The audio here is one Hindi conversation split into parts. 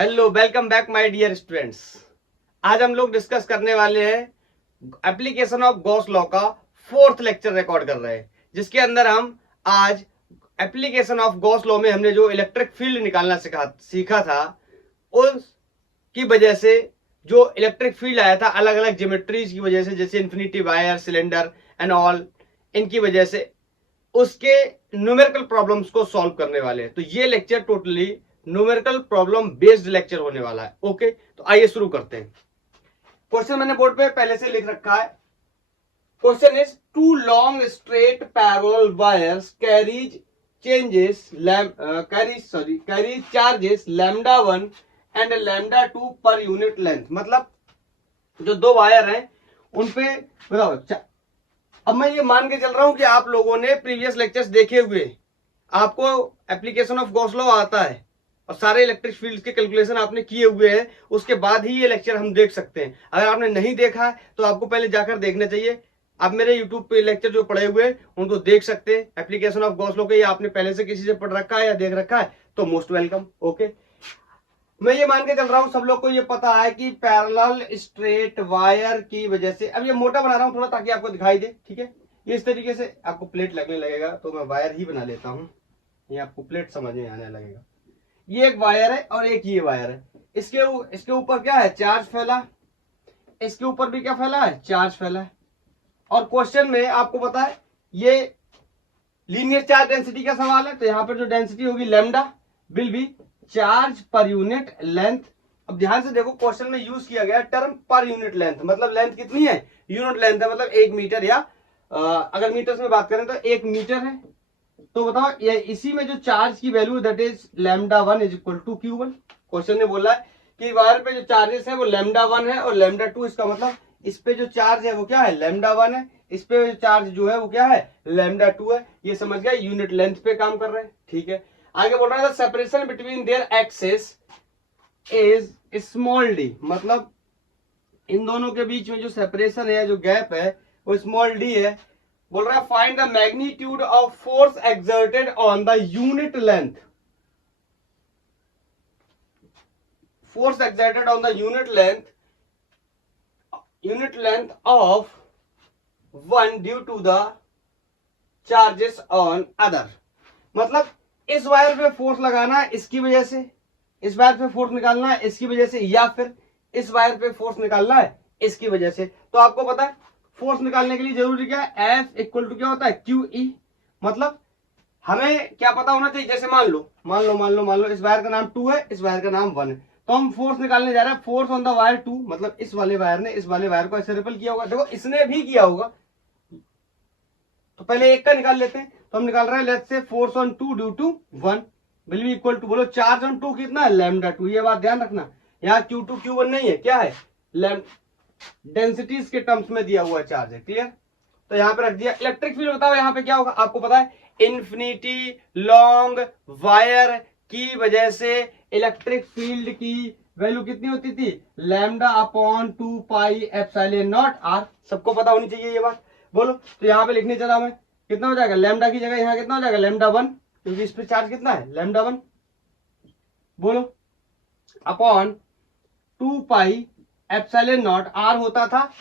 Hello, welcome back my dear students. आज हम लोग डिस्कस करने वाले हैं एप्लीकेशन ऑफ गॉस लॉ का फोर्थ लेक्चर रिकॉर्ड कर रहे हैं, जिसके अंदर हम आज एप्लीकेशन ऑफ गॉस लॉ में हमने जो इलेक्ट्रिक फील्ड निकालना सीखा था, उसकी वजह से जो इलेक्ट्रिक फील्ड आया था अलग अलग ज्योमेट्रीज की वजह से, जैसे infinity wire, cylinder and all, इनकी वजह से उसके न्यूमेरिकल प्रॉब्लम्स को सॉल्व करने वाले हैं। तो ये lecture totally numerical problem based lecture होने वाला है। ओके, तो आइए शुरू करते हैं। क्वेश्चन मैंने बोर्ड पे पहले से लिख रखा है। Question is two long straight parallel wires carries charges λ1 and λ2 per unit length. मतलब जो दो वायर हैं उन पे बताओ। अब मैं ये मान के चल रहा हूं कि आप लोगों ने प्रीवियस लेक्चर्स देखे हुए, आपको एप्लीकेशन ऑफ गॉस लॉ आता है और सारे इलेक्ट्रिक फील्ड के कैलकुलेशन आपने किए हुए हैं, उसके बाद ही ये लेक्चर हम देख सकते हैं। अगर आपने नहीं देखा है तो आपको पहले जाकर देखना चाहिए। आप मेरे यूट्यूब पे लेक्चर जो पढ़े हुए हैं उनको देख सकते हैं। एप्लीकेशन ऑफ गॉस लॉ के आपने पहले से किसी से पढ़ रखा है या देख रखा है तो मोस्ट वेलकम। ओके, मैं ये मान के चल रहा हूं सब लोग को ये पता है कि पैरेलल स्ट्रेट वायर की वजह से, अब ये मोटा बना रहा हूं थोड़ा ताकि आपको दिखाई दे, ठीक है। ये इस तरीके से आपको प्लेट लगने लगेगा, तो मैं वायर ही बना लेता हूं, ये आपको प्लेट समझ में आने लगेगा। ये एक वायर है और एक ये वायर है। इसके ऊपर क्या है, चार्ज फैला, इसके ऊपर भी क्या फैला है, चार्ज फैला है। और क्वेश्चन में आपको पता है ये लीनियर चार्ज डेंसिटी का सवाल है, तो यहां पर जो डेंसिटी होगी lambda will be charge per unit length. अब ध्यान से देखो, क्वेश्चन में यूज किया गया टर्म पर यूनिट लेंथ, मतलब लेंथ कितनी है, यूनिट लेंथ है, मतलब 1 मीटर, या अगर मीटर्स में बात करें तो 1 मीटर है। तो बताओ ये इसी में जो चार्ज की value that is λ1 is equal to Q1। Question ने बोला है कि वायर पे जो चार्जेस है वो λ1 है और λ2, इसका मतलब इस पे जो चार्ज है वो क्या है, λ1 है, इस पे जो चार्ज जो है वो क्या है, λ2 है। ये समझ गया, यूनिट लेंथ पे काम कर रहे हैं, ठीक है। आगे बोल रहा है separation between their axes is small d, मतलब इन दोनों के बीच में जो सेपरेशन है, जो गैप है, वो स्मॉल डी है। बोल रहा है find the magnitude of force exerted on the unit length, force exerted on the unit length of one due to the charges on other. मतलब इस वायर पे फोर्स लगाना है इसकी वजह से, इस वायर पे फोर्स निकालना है इसकी वजह से, या फिर इस वायर पे फोर्स निकालना है इसकी वजह से। तो आपको पता है फोर्स निकालने के लिए जरूरी क्या है, एफ इक्वल टू क्या होता है, क्यू ई। मतलब हमें क्या पता होना चाहिए, जैसे मान लो इस वायर का नाम 2 है, इस वायर का नाम 1 है, तो हम फोर्स निकालने जा रहे हैं। फोर्स ऑन द वायर 2, मतलब इस वाले वायर ने इस वाले वायर को ऐसे रिपल किया होगा, देखो इसने भी किया होगा, तो पहले एक का निकाल लेते हैं। तो हम निकाल रहे हैं let's say force on 2 due to 1 will be equal to, बोलो चार्ज ऑन 2 कितना है, λ2। ये बात ध्यान रखना, यहाँ Q2 Q1 नहीं है, क्या है, डेंसिटीज के टर्म्स में दिया हुआ चार्ज है, क्लियर। तो यहाँ पे रख दिया। इलेक्ट्रिक फील्ड बताओ यहाँ पे क्या होगा, आपको पता है इन्फिनिटी लॉन्ग वायर की वजह से इलेक्ट्रिक फील्ड की वैल्यू कितनी होती थी, λ/2πε0 r। सबको पता होनी चाहिए ये बात, बोलो। तो यहाँ पे लिखने चला मैं, कितना हो जाएगा, लैम्डा की जगह यहाँ कितना हो जाएगा, λ1, क्योंकि इस पे चार्ज कितना है, λ1, बोलो, अपॉन 2πε0 r होता था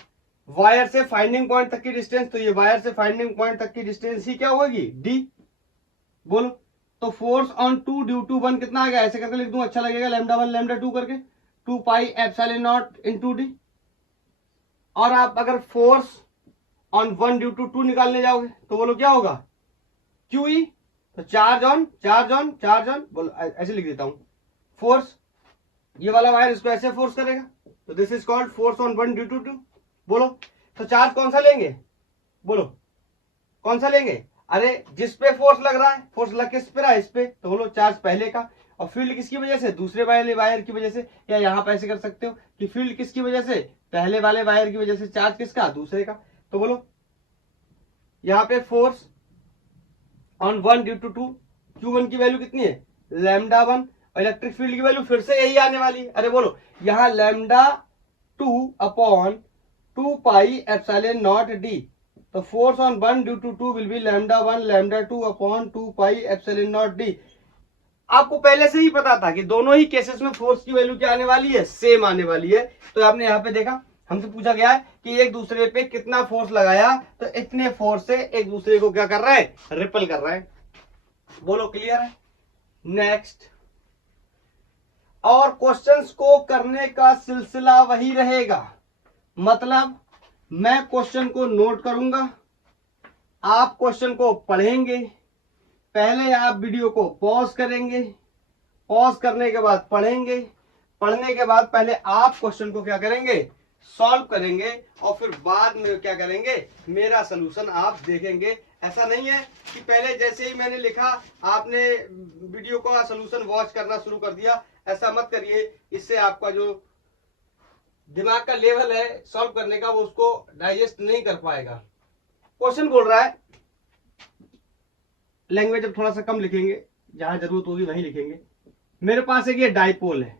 वायर से फाइंडिंग पॉइंट तक की डिस्टेंस। तो ये वायर से फाइंडिंग पॉइंट तक की डिस्टेंस ही क्या होगी, डी, बोलो। तो फोर्स ऑन 2 ड्यू टू 1 कितना आ गया, ऐसे करके लिख दूं, अच्छा लगेगा, λ1 λ2 करके 2πε0 इंटू डी। और आप अगर फोर्स ऑन 1 ड्यू टू 2 निकालने जाओगे तो बोलो क्या होगा, QE। तो चार्ज ऑन, बोलो ऐसे लिख देता हूं, फोर्स, ये वाला वायर इसको ऐसे फोर्स करेगा, तो this is called force on 1 due to 2, बोलो। तो चार्ज कौन सा लेंगे, बोलो कौन सा लेंगे, अरे जिस पे फोर्स लग रहा है, फोर्स लग किस पे रहा है, इस पे, तो बोलो चार्ज पहले का, और फील्ड किसकी वजह से, दूसरे वाले वायर की वजह से। या यहां पे ऐसे कर सकते हो कि फील्ड किसकी वजह से, पहले वाले वायर की वजह से, चार्ज किसका, दूसरे का। तो बोलो यहाँ पे force on 1 due to 2, Q1 की वैल्यू कितनी है, λ1, और इलेक्ट्रिक फील्ड की वैल्यू फिर से यही आने वाली है। अरे बोलो यहाँ λ2 अपॉन 2πε0 d। तो force on 1 due to 2 will be λ1 λ2 upon 2πε0 d। आपको पहले से ही पता था कि दोनों ही केसेस में फोर्स की वैल्यू क्या आने वाली है, सेम आने वाली है। तो आपने यहाँ पे देखा हमसे पूछा गया है कि एक दूसरे पे कितना फोर्स लगाया, तो इतने फोर्स से एक दूसरे को क्या कर रहा है, रिपल कर रहा है। बोलो क्लियर है। नेक्स्ट, और क्वेश्चंस को करने का सिलसिला वही रहेगा, मतलब मैं क्वेश्चन को नोट करूंगा, आप क्वेश्चन को पढ़ेंगे, पहले आप वीडियो को पॉज करेंगे, पॉज करने के बाद पढ़ेंगे, पढ़ने के बाद पहले आप क्वेश्चन को क्या करेंगे, सॉल्व करेंगे, और फिर बाद में क्या करेंगे, मेरा सलूशन आप देखेंगे। ऐसा नहीं है कि पहले जैसे ही मैंने लिखा आपने वीडियो का सलूशन वॉच करना शुरू कर दिया, ऐसा मत करिए। इससे आपका जो दिमाग का लेवल है सॉल्व करने का, वो उसको डाइजेस्ट नहीं कर पाएगा। क्वेश्चन बोल रहा है, लैंग्वेज अब थोड़ा सा कम लिखेंगे, जहां जरूरत होगी वहीं लिखेंगे। मेरे पास एक ये डाइपोल है,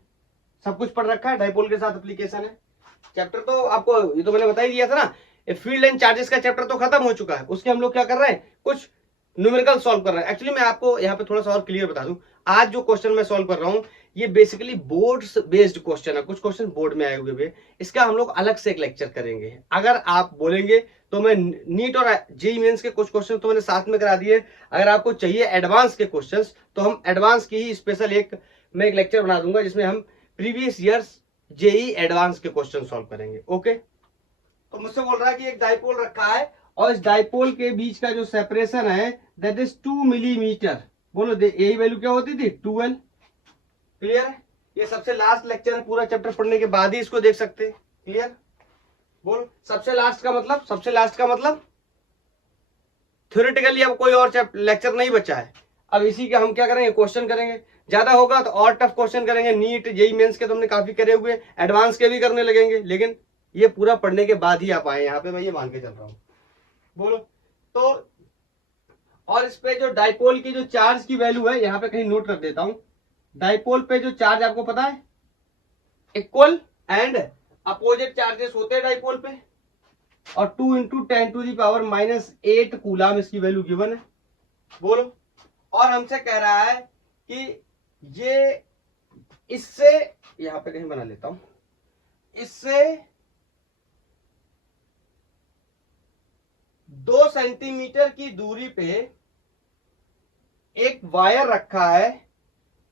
सब कुछ पढ़ रखा है, डाइपोल के साथ एप्लीकेशन है। चैप्टर तो आपको ये तो मैंने बता ही दिया था ना, फील्ड एंड चार्जेस का चैप्टर तो खत्म हो चुका है, उसके हम लोग क्या कर रहे हैं, कुछ न्यूमेरिकल सॉल्व कर रहे हैं। एक्चुअली मैं आपको यहाँ पे थोड़ा सा और क्लियर बता दूं, आज जो क्वेश्चन मैं सॉल्व कर रहा हूँ ये बेसिकली बोर्ड बेस्ड क्वेश्चन है, कुछ क्वेश्चन बोर्ड में आए हुए। इसका हम लोग अलग से एक लेक्चर करेंगे। अगर आप बोलेंगे तो मैं नीट और जेईई मेंस के कुछ क्वेश्चन तो मैंने साथ में करा दिए, अगर आपको चाहिए एडवांस के क्वेश्चंस तो हम एडवांस की ही स्पेशल मैं एक लेक्चर बना दूंगा, जिसमें हम प्रीवियस ईयर्स जेईई एडवांस के क्वेश्चन सॉल्व करेंगे। ओके, तो मुझसे बोल रहा है कि एक डाइपोल रखा है और इस डाइपोल के बीच का जो सेपरेशन है दैट इज 2 मिलीमीटर। बोलो यही वैल्यू क्या होती थी, 12। क्लियर है। ये सबसे लास्ट लेक्चर है, पूरा चैप्टर पढ़ने के बाद ही इसको देख सकते हैं। क्लियर। बोलो सबसे लास्ट का मतलब, सबसे लास्ट का मतलब थ्योरेटिकली अब कोई और लेक्चर नहीं बचा है। अब इसी का हम क्या करेंगे, क्वेश्चन करेंगे। ज्यादा होगा तो और टफ क्वेश्चन करेंगे, नीट जेईई मेंस के तो हमने काफी करे हुए, एडवांस के भी करने लगेंगे, लेकिन ये पूरा पढ़ने के बाद ही आप आए यहाँ पे, मैं ये मान के चल रहा हूँ। बोलो तो, और इस पे जो डाइपोल की जो चार्ज की वैल्यू है, यहाँ पे कहीं नोट कर देता हूं। डाइपोल पे जो चार्ज आपको पता है, इक्वल एंड अपोजिट चार्जेस होते हैं डाइपोल पे, और 2 × 10⁻⁻8 कूलाम इसकी वैल्यू गिवन है। बोलो, और हमसे कह रहा है कि ये इससे, यहां पे कहीं बना लेता हूं, इससे 2 सेंटीमीटर की दूरी पे एक वायर रखा है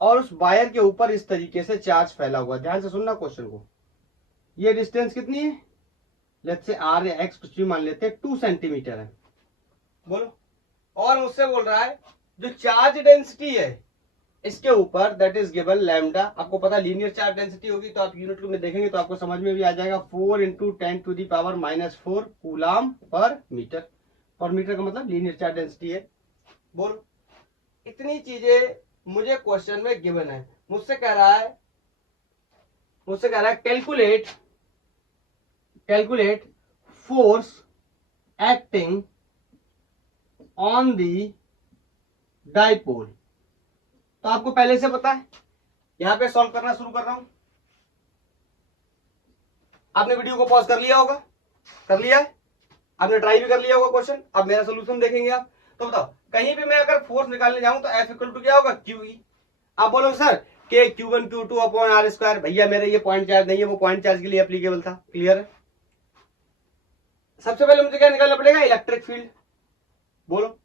और उस वायर के ऊपर इस तरीके से चार्ज फैला हुआ। ध्यान से सुनना क्वेश्चन को। ये डिस्टेंस कितनी है, लेट्स से आर या एक्स कुछ भी मान लेते हैं, 2 सेंटीमीटर है। बोलो, और मुझसे बोल रहा है जो चार्ज डेंसिटी है इसके ऊपर दैट इज गिवन लैम्डा। आपको पता लीनियर चार्ज डेंसिटी होगी तो आप यूनिट में देखेंगे तो आपको समझ में भी आ जाएगा, 4 × 10⁻⁻4 कूलाम पर मीटर। और मीटर का मतलब लीनियर चार्ज डेंसिटी है। बोलो, इतनी चीजें मुझे क्वेश्चन में गिवन है। मुझसे कह रहा है calculate force acting on the dipole. तो आपको पहले से पता है, यहां पे सॉल्व करना शुरू कर रहा हूं। आपने वीडियो को पॉज कर लिया होगा, कर लिया है, आपने ट्राई भी कर लिया होगा क्वेश्चन। अब मेरा सोल्यूशन देखेंगे आप। तो बताओ, कहीं भी मैं अगर फोर्स निकालने जाऊं तो F = क्या होगा, QE। आप बोलोगे सर के Q1 Q2 अपॉन R²। भैया मेरे ये पॉइंट चार्ज नहीं है, वो पॉइंट चार्ज के लिए एप्लीकेबल था। क्लियर है। सबसे पहले मुझे क्या निकालना पड़ेगा, इलेक्ट्रिक फील्ड। बोलो,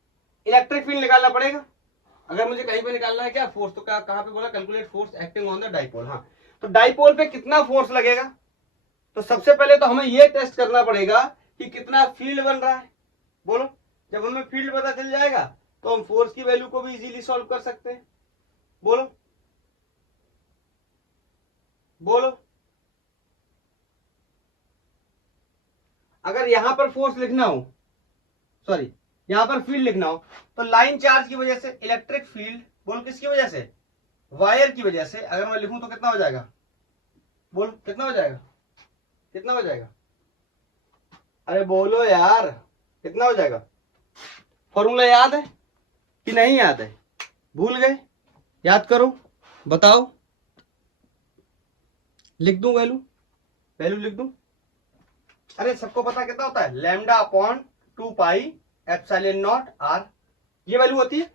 इलेक्ट्रिक फील्ड निकालना पड़ेगा अगर मुझे कहीं पे निकालना है क्या, फोर्स। तो कहां पे बोला, calculate force acting on the dipole. हाँ, तो डाइपोल पे कितना फोर्स लगेगा, तो सबसे पहले तो हमें ये टेस्ट करना पड़ेगा कि कितना फील्ड बन रहा है। बोलो, जब हमें फील्ड पता चल जाएगा तो हम फोर्स की वैल्यू को भी इजीली सॉल्व कर सकते हैं। बोलो बोलो, अगर यहां पर फोर्स लिखना हो, सॉरी यहां पर फील्ड लिखना हो, तो लाइन चार्ज की वजह से इलेक्ट्रिक फील्ड, बोलो किसकी वजह से, वायर की वजह से अगर मैं लिखूं तो कितना हो जाएगा, बोलो कितना हो जाएगा, कितना हो जाएगा, अरे बोलो यार कितना हो जाएगा। फॉर्मूला याद है कि नहीं याद है, भूल गए, याद करो, बताओ। लिख दूं वैल्यू लिख दूं। अरे सबको पता कितना होता है, λ/2πε0 r। ये वैल्यू होती है।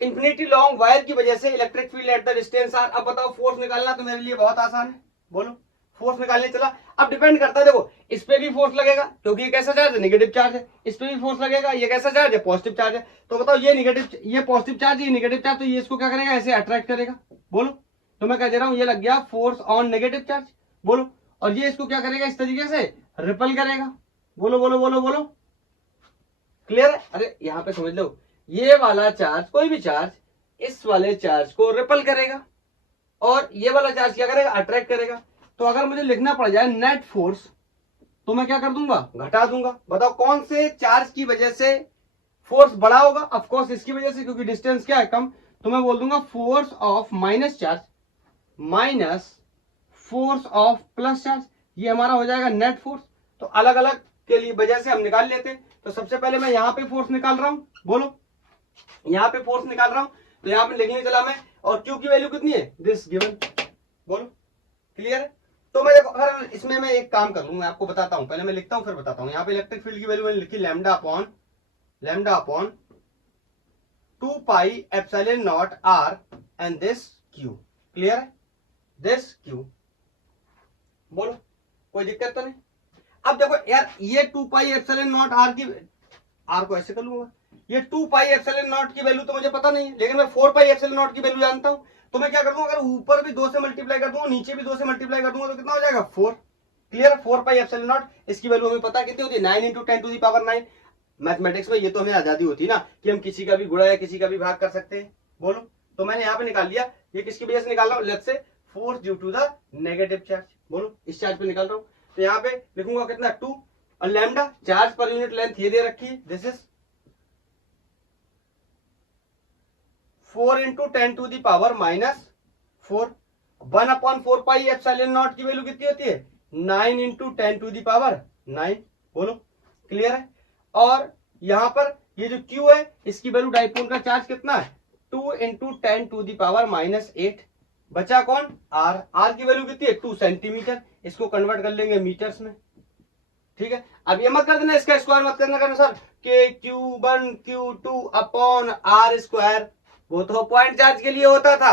इंफिनिटी लॉन्ग वायर की वजह से electric field at the distance R. अब बताओ फोर्स निकालना तो मेरे लिए बहुत आसान है, बोलो फोर्स निकालने चला। अब डिपेंड करता है, देखो इस पे भी फोर्स लगेगा क्योंकि ये कैसा चार्ज है, नेगेटिव चार्ज है, इस पे भी फोर्स लगेगा, ये कैसा चार्ज है, पॉजिटिव चार्ज है। तो बताओ ये नेगेटिव, ये पॉजिटिव चार्ज, ये नेगेटिव चार्ज, तो ये इसको क्या करेगा, ऐसे अट्रैक्ट करेगा, बोलो। तो मैं कह दे रहा हूं ये लग गया फोर्स ऑन नेगेटिव चार्ज, बोलो। और ये इसको क्या करेगा, इस तरीके से रिपल करेगा, बोलो बोलो बोलो बोलो, क्लियर है। अरे यहां पे समझ लो, ये वाला चार्ज, कोई भी चार्ज इस वाले चार्ज को रिपल करेगा और ये वाला चार्ज क्या करेगा, अट्रैक्ट करेगा। तो अगर मुझे लिखना पड़ जाए नेट फोर्स, तो मैं क्या कर दूंगा, घटा दूंगा। बताओ कौन से चार्ज की वजह से फोर्स बड़ा होगा, ऑफकोर्स इसकी वजह से, क्योंकि डिस्टेंस क्या है, कम। तो मैं बोल दूंगा force of minus charge minus force of plus charge, ये हमारा हो जाएगा नेट फोर्स। तो अलग अलग के लिए वजह से हम निकाल लेते हैं। तो सबसे पहले मैं यहां पे फोर्स निकाल रहा हूं, बोलो यहां पे फोर्स निकाल रहा हूं। तो यहां पे लिखने चला मैं, और क्यू की वैल्यू कितनी है, दिस गिवन, बोलो क्लियर है। तो मैं देखो, अगर इसमें मैं एक काम कर लूं, मैं आपको बताता हूं, पहले मैं लिखता हूं फिर बताता हूं। यहां पे इलेक्ट्रिक फील्ड की वैल्यू मैंने लिखी lambda upon 2 pi epsilon naught R and this Q, clear है, दिस क्यू, बोलो कोई दिक्कत तो नहीं। अब देखो यार, ये 2 पाई एप्सिलॉन नॉट आर की, आर को ऐसे कर लूंगा, ये 2 पाई एप्सिलॉन नॉट की वैल्यू तो मुझे पता नहीं है, लेकिन मैं 4 पाई एप्सिलॉन नॉट की वैल्यू जानता हूं। तो मैं क्या कर दूंगा, अगर ऊपर भी 2 से मल्टीप्लाई कर दूंगा, नीचे भी 2 से मल्टीप्लाई कर दूंगा, तो कितना हो जाएगा, 4, क्लियर है। 4 पाई एप्सिलॉन नॉट, इसकी वैल्यू हमें पता कितनी होती है, 9 into 10 to the power 9। Mathematics में ये तो हमें आजादी होती है ना कि हम किसी का भी गुणा या किसी का भी भाग कर सकते हैं, बोलो। तो मैंने यहाँ पे निकाल लिया, ये किसकी वजह से निकाल रहा हूँ, let's say force due to the negative charge, बोलो इस चार्ज पे निकाल रहा हूँ। तो यहाँ पे लिखूंगा कितना, 2, और lambda charge per unit length ये दे रखी है, this is 4 into 10 to the power -4। 1/4 pi epsilon naught की वैल्यू कितनी होती है, 9 इंटू 10 टू दी पावर 9, बोलो क्लियर है। और यहां पर ये जो Q है, इसकी वैल्यू डाइपोल का चार्ज कितना है, 2 इंटू 10 टू दी पावर -8। बचा कौन, R। R की वैल्यू कितनी है, 2 सेंटीमीटर। इसको कन्वर्ट कर लेंगे मीटर्स में, ठीक है। अब ये मत कर देना, इसका स्क्वायर मत करना sir, Q1 Q2 upon R square, वो तो पॉइंट चार्ज के लिए होता था।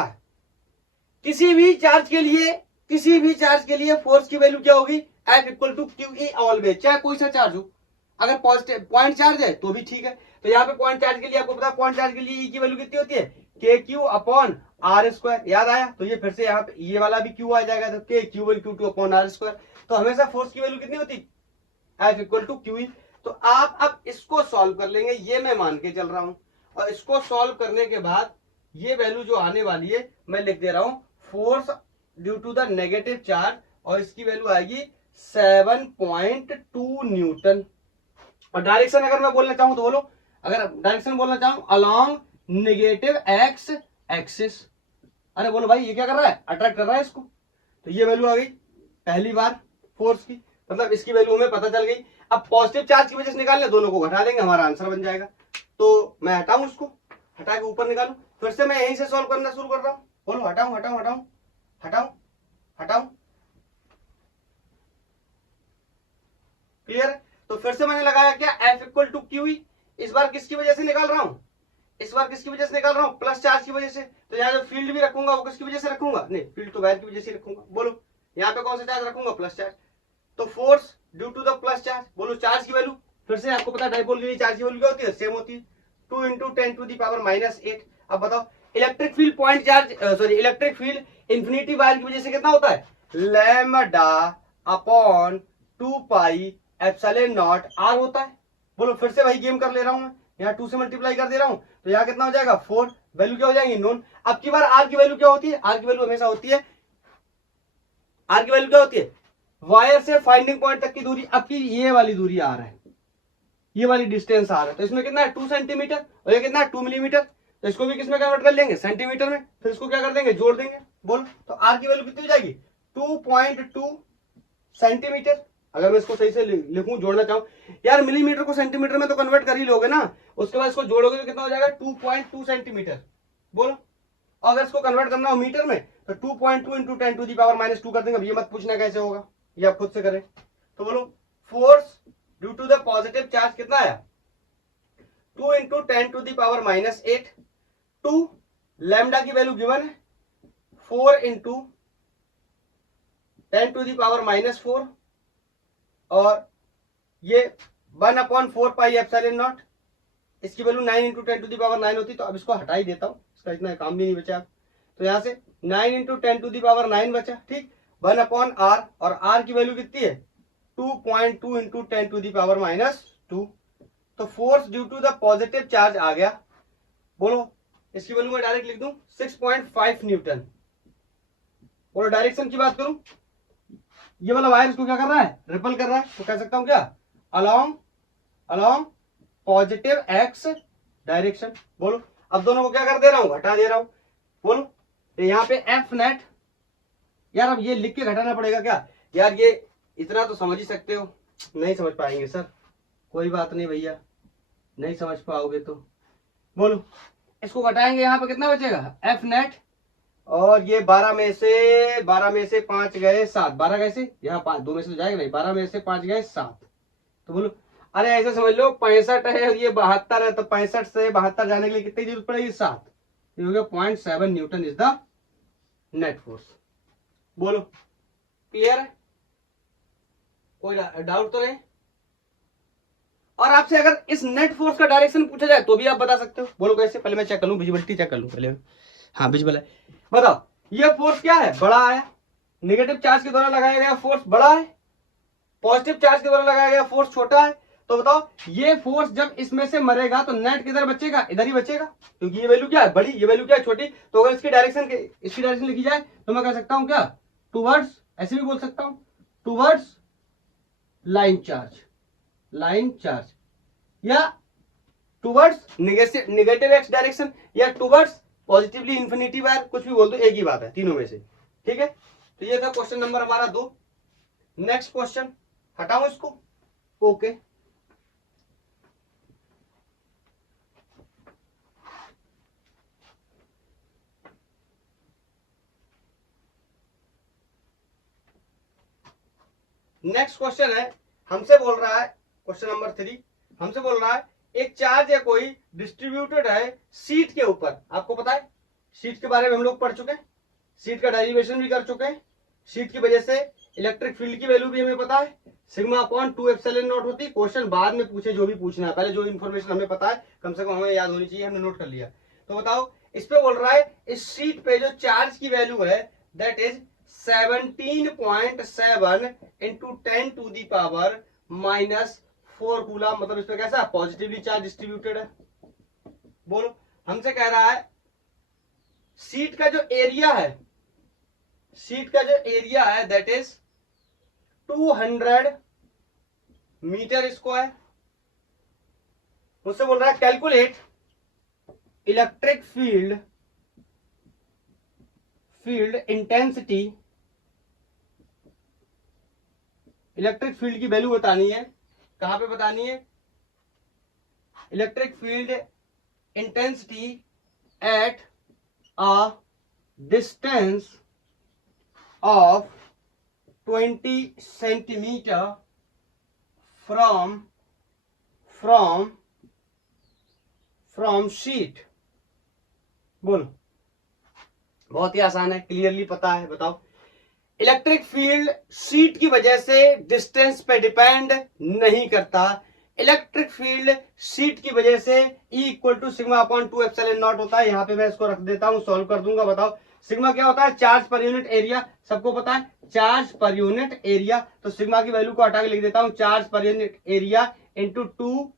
किसी भी चार्ज के लिए फोर्स की वैल्यू क्या होगी, F equal to QE always, चाहे कोई सा चार्ज हो। अगर पॉजिटिव पॉइंट चार्ज है तो भी ठीक है। तो यहाँ पे पॉइंट चार्ज के लिए आपको पता है, पॉइंट चार्ज के लिए E की वैल्यू कितनी होती है, KQ अपॉन R स्क्वायर, याद आया। तो ये फिर से यहाँ पे ये वाला भी Q आ जाएगा, तो KQ1 Q2 upon R square. तो हमेशा फोर्स की वैल्यू कितनी होती, F इक्वल टू QE। तो आप अब इसको सॉल्व कर लेंगे, ये मैं मान के चल रहा हूं। और इसको सॉल्व करने के बाद ये वैल्यू जो आने वाली है, मैं लिख दे रहा हूं, force due to the negative charge, और इसकी वैल्यू आएगी 7.2 न्यूटन। और डायरेक्शन अगर मैं बोलना चाहूं तो बोलो, अगर डायरेक्शन बोलना चाहूं, अलोंग नेगेटिव एक्स एक्सिस। अरे बोलो भाई, ये क्या कर रहा है, अट्रैक्ट कर रहा है इसको। तो ये वैल्यू आ गई पहली बार फोर्स की, मतलब इसकी वैल्यू हमें पता चल गई। अब पॉजिटिव चार्ज की वजह से निकालने, दोनों को घटा देंगे, हमारा आंसर बन जाएगा। तो मैं हटाऊं, उसको हटा के ऊपर निकालूं, फिर से मैं यहीं से सॉल्व करना शुरू कर रहा हूं, बोलो हटाऊं हटाऊं हटाऊं हटाऊं हटाऊं, क्लियर है। तो फिर से मैंने लगाया क्या, F इक्वल टू QE। इस बार किसकी वजह से निकाल रहा हूं, इस बार किसकी वजह से निकाल रहा हूं, प्लस चार्ज की वजह से। तो यहाँ जो फील्ड भी रखूंगा वो किसकी वजह से रखूंगा, नहीं फील्ड तो वायर की वजह से रखूंगा, बोलो यहाँ पे कौन सा चार्ज रखूंगा, प्लस चार्ज। तो force due to the plus charge, बोलो चार्ज की वैल्यू, फिर से आपको पता है डाइपोल के लिए चार्ज की वैल्यू क्या होती है, सेम होती है, 2 इंटू 10 टू दी पावर -8। अब बताओ electric field point charge, sorry electric field infinity wire की वजह से कितना होता है, lambda upon 2 pi epsilon not R होता है। बोलो फिर से वही गेम कर ले रहा हूं मैं, यहाँ 2 से मल्टीप्लाई कर दे रहा हूं, तो यहाँ कितना हो जाएगा 4, वैल्यू क्या हो जाएगी नोन। अब की बार R की वैल्यू क्या होती है, R की वैल्यू हमेशा होती है, R की वैल्यू क्या होती है, वायर से फाइंडिंग पॉइंट तक की दूरी। अब की ये वाली दूरी R है, ये वाली डिस्टेंस R है, तो इसमें कितना है 2 सेंटीमीटर, और ये कितना है 2 मिलीमीटर। तो इसको भी किसमें कन्वर्ट कर लेंगे, सेंटीमीटर में, फिर इसको क्या कर देंगे, जोड़ देंगे। बोल तो R की वैल्यू कितनी हो जाएगी, 2.2 सेंटीमीटर। अगर मैं इसको सही से लिखूं, जोड़ना चाहूं यार, मिलीमीटर को सेंटीमीटर में तो कन्वर्ट कर ही लोगे ना, उसके बाद इसको जोड़ोगे तो कितना हो जाएगा 2.2 सेंटीमीटर, बोलो। अगर इसको कन्वर्ट करना हो मीटर में, तो 2.2 इंटू 10 टू दी पावर -2 कर देंगे। अब ये मत पूछना कैसे होगा, ये आप खुद से करें। तो बोलो force due to the positive charge कितना आया, 2 into 10 to the power -8, two lambda की वैल्यू गिवन है 4 इंटू 10⁻⁻⁴ और ये 1/4πε0, इसकी वैल्यू 9 इंटू 10⁻9 होती। तो अब इसको हटा ही देता हूं, इसका इतना काम भी नहीं बचा। तो यहां से 9 इंटू 10⁻9 बचा, ठीक। 1/r और r की वैल्यू कितनी है 2.2 इंटू 10⁻⁻2। तो force due to the positive charge आ गया। बोलो इसकी वैल्यू मैं डायरेक्ट लिख दूं 6.5 न्यूटन। बोलो डायरेक्शन की बात करूं, ये वाला वायर इसको क्या कर रहा है, रिपल कर रहा है। तो कह सकता हूं क्या, अलोंग पॉजिटिव एक्स डायरेक्शन। बोलो अब दोनों को क्या कर दे रहा हूं, घटा दे रहा हूं। बोलो तो यहाँ पे एफ नेट, यार अब ये लिख के घटाना पड़ेगा क्या यार, ये इतना तो समझ ही सकते हो। नहीं समझ पाएंगे सर, कोई बात नहीं भैया, नहीं समझ पाओगे तो बोलो इसको घटाएंगे, यहाँ पे कितना बचेगा एफ नेट, और ये 12 में से 5 गए 7, 12 कैसे, यहाँ 5 2 में से तो जाएगा नहीं, 12 में से 5 गए 7। तो बोलो अरे ऐसे समझ लो 65 है और ये 72 है, तो 65 से 72 जाने के लिए कितनी जरूरत पड़ेगी 7। ये हो गया 0.7 Newton is the net force. बोलो क्लियर है, कोई डाउट तो नहीं। और आपसे अगर इस नेट फोर्स का डायरेक्शन पूछा जाए तो भी आप बता सकते हो। बोलो कैसे, पहले मैं चेक कर लूं, विजिबिलिटी चेक कर लूं पहले। हाँ विजिबल है। बताओ ये फोर्स क्या है, बड़ा आया, नेगेटिव चार्ज के द्वारा लगाया गया फोर्स बड़ा है, पॉजिटिव चार्ज के द्वारा लगाया गया फोर्स छोटा है। तो बताओ ये फोर्स जब इसमें से मरेगा तो नेट किधर बचेगा, इधर ही बचेगा, क्योंकि ये वैल्यू क्या है बड़ी, ये वैल्यू क्या है छोटी। तो अगर इसकी डायरेक्शन लिखी जाए तो मैं कह सकता हूं क्या, टूवर्ड्स, ऐसे भी बोल सकता हूं टूवर्ड्स लाइन चार्ज, या टूवर्ड्स नेगेटिव एक्स डायरेक्शन, या टूवर्ड्स पॉजिटिवली इंफिनिटी वायर, कुछ भी बोल दो, एक ही बात है तीनों में से। ठीक है, तो ये था क्वेश्चन नंबर हमारा 2। नेक्स्ट क्वेश्चन, हटाओ इसको, ओके। नेक्स्ट क्वेश्चन है, हमसे बोल रहा है क्वेश्चन नंबर 3, हमसे बोल रहा है एक चार्ज या कोई डिस्ट्रीब्यूटेड है शीट के ऊपर। आपको पता है शीट के बारे में हम लोग पढ़ चुके हैं, शीट का डेरिवेशन भी कर चुके हैं। शीट की वजह से इलेक्ट्रिक फील्ड की वैल्यू भी हमें पता है, सिग्मा अपॉन 2 एप्सिलॉन नॉट होती। क्वेश्चन बाद में पूछे जो भी पूछना है, पहले जो इन्फॉर्मेशन हमें पता है कम से कम हमें याद होनी चाहिए, हमने नोट कर लिया। तो बताओ इस पे बोल रहा है इस शीट पे जो चार्ज की वैल्यू है दैट इज 17.7 इंटू 10⁻⁻4 कूलम, मतलब इस पे कैसा पॉजिटिवली चार्ज डिस्ट्रीब्यूटेड है। बोलो हमसे कह रहा है शीट का जो एरिया है दैट इज 200 मीटर स्क्वायर। मुझसे बोल रहा है calculate electric field intensity, electric field की वैल्यू बतानी है। कहां पे बतानी है, electric field intensity at a distance of 20 centimeter from sheet। बोलो बहुत ही आसान है, क्लियरली पता है। बताओ इलेक्ट्रिक फील्ड शीट की वजह से डिस्टेंस पे डिपेंड नहीं करता, इलेक्ट्रिक फील्ड शीट की वजह से E equal to sigma upon 2 epsilon naught होता है। यहां पे मैं इसको रख देता हूं, सॉल्व कर दूंगा। बताओ सिग्मा क्या होता है, चार्ज पर यूनिट एरिया, सबको पता है चार्ज पर यूनिट एरिया। तो सिग्मा की वैल्यू को हटा के लिख देता हूं charge per unit area into 2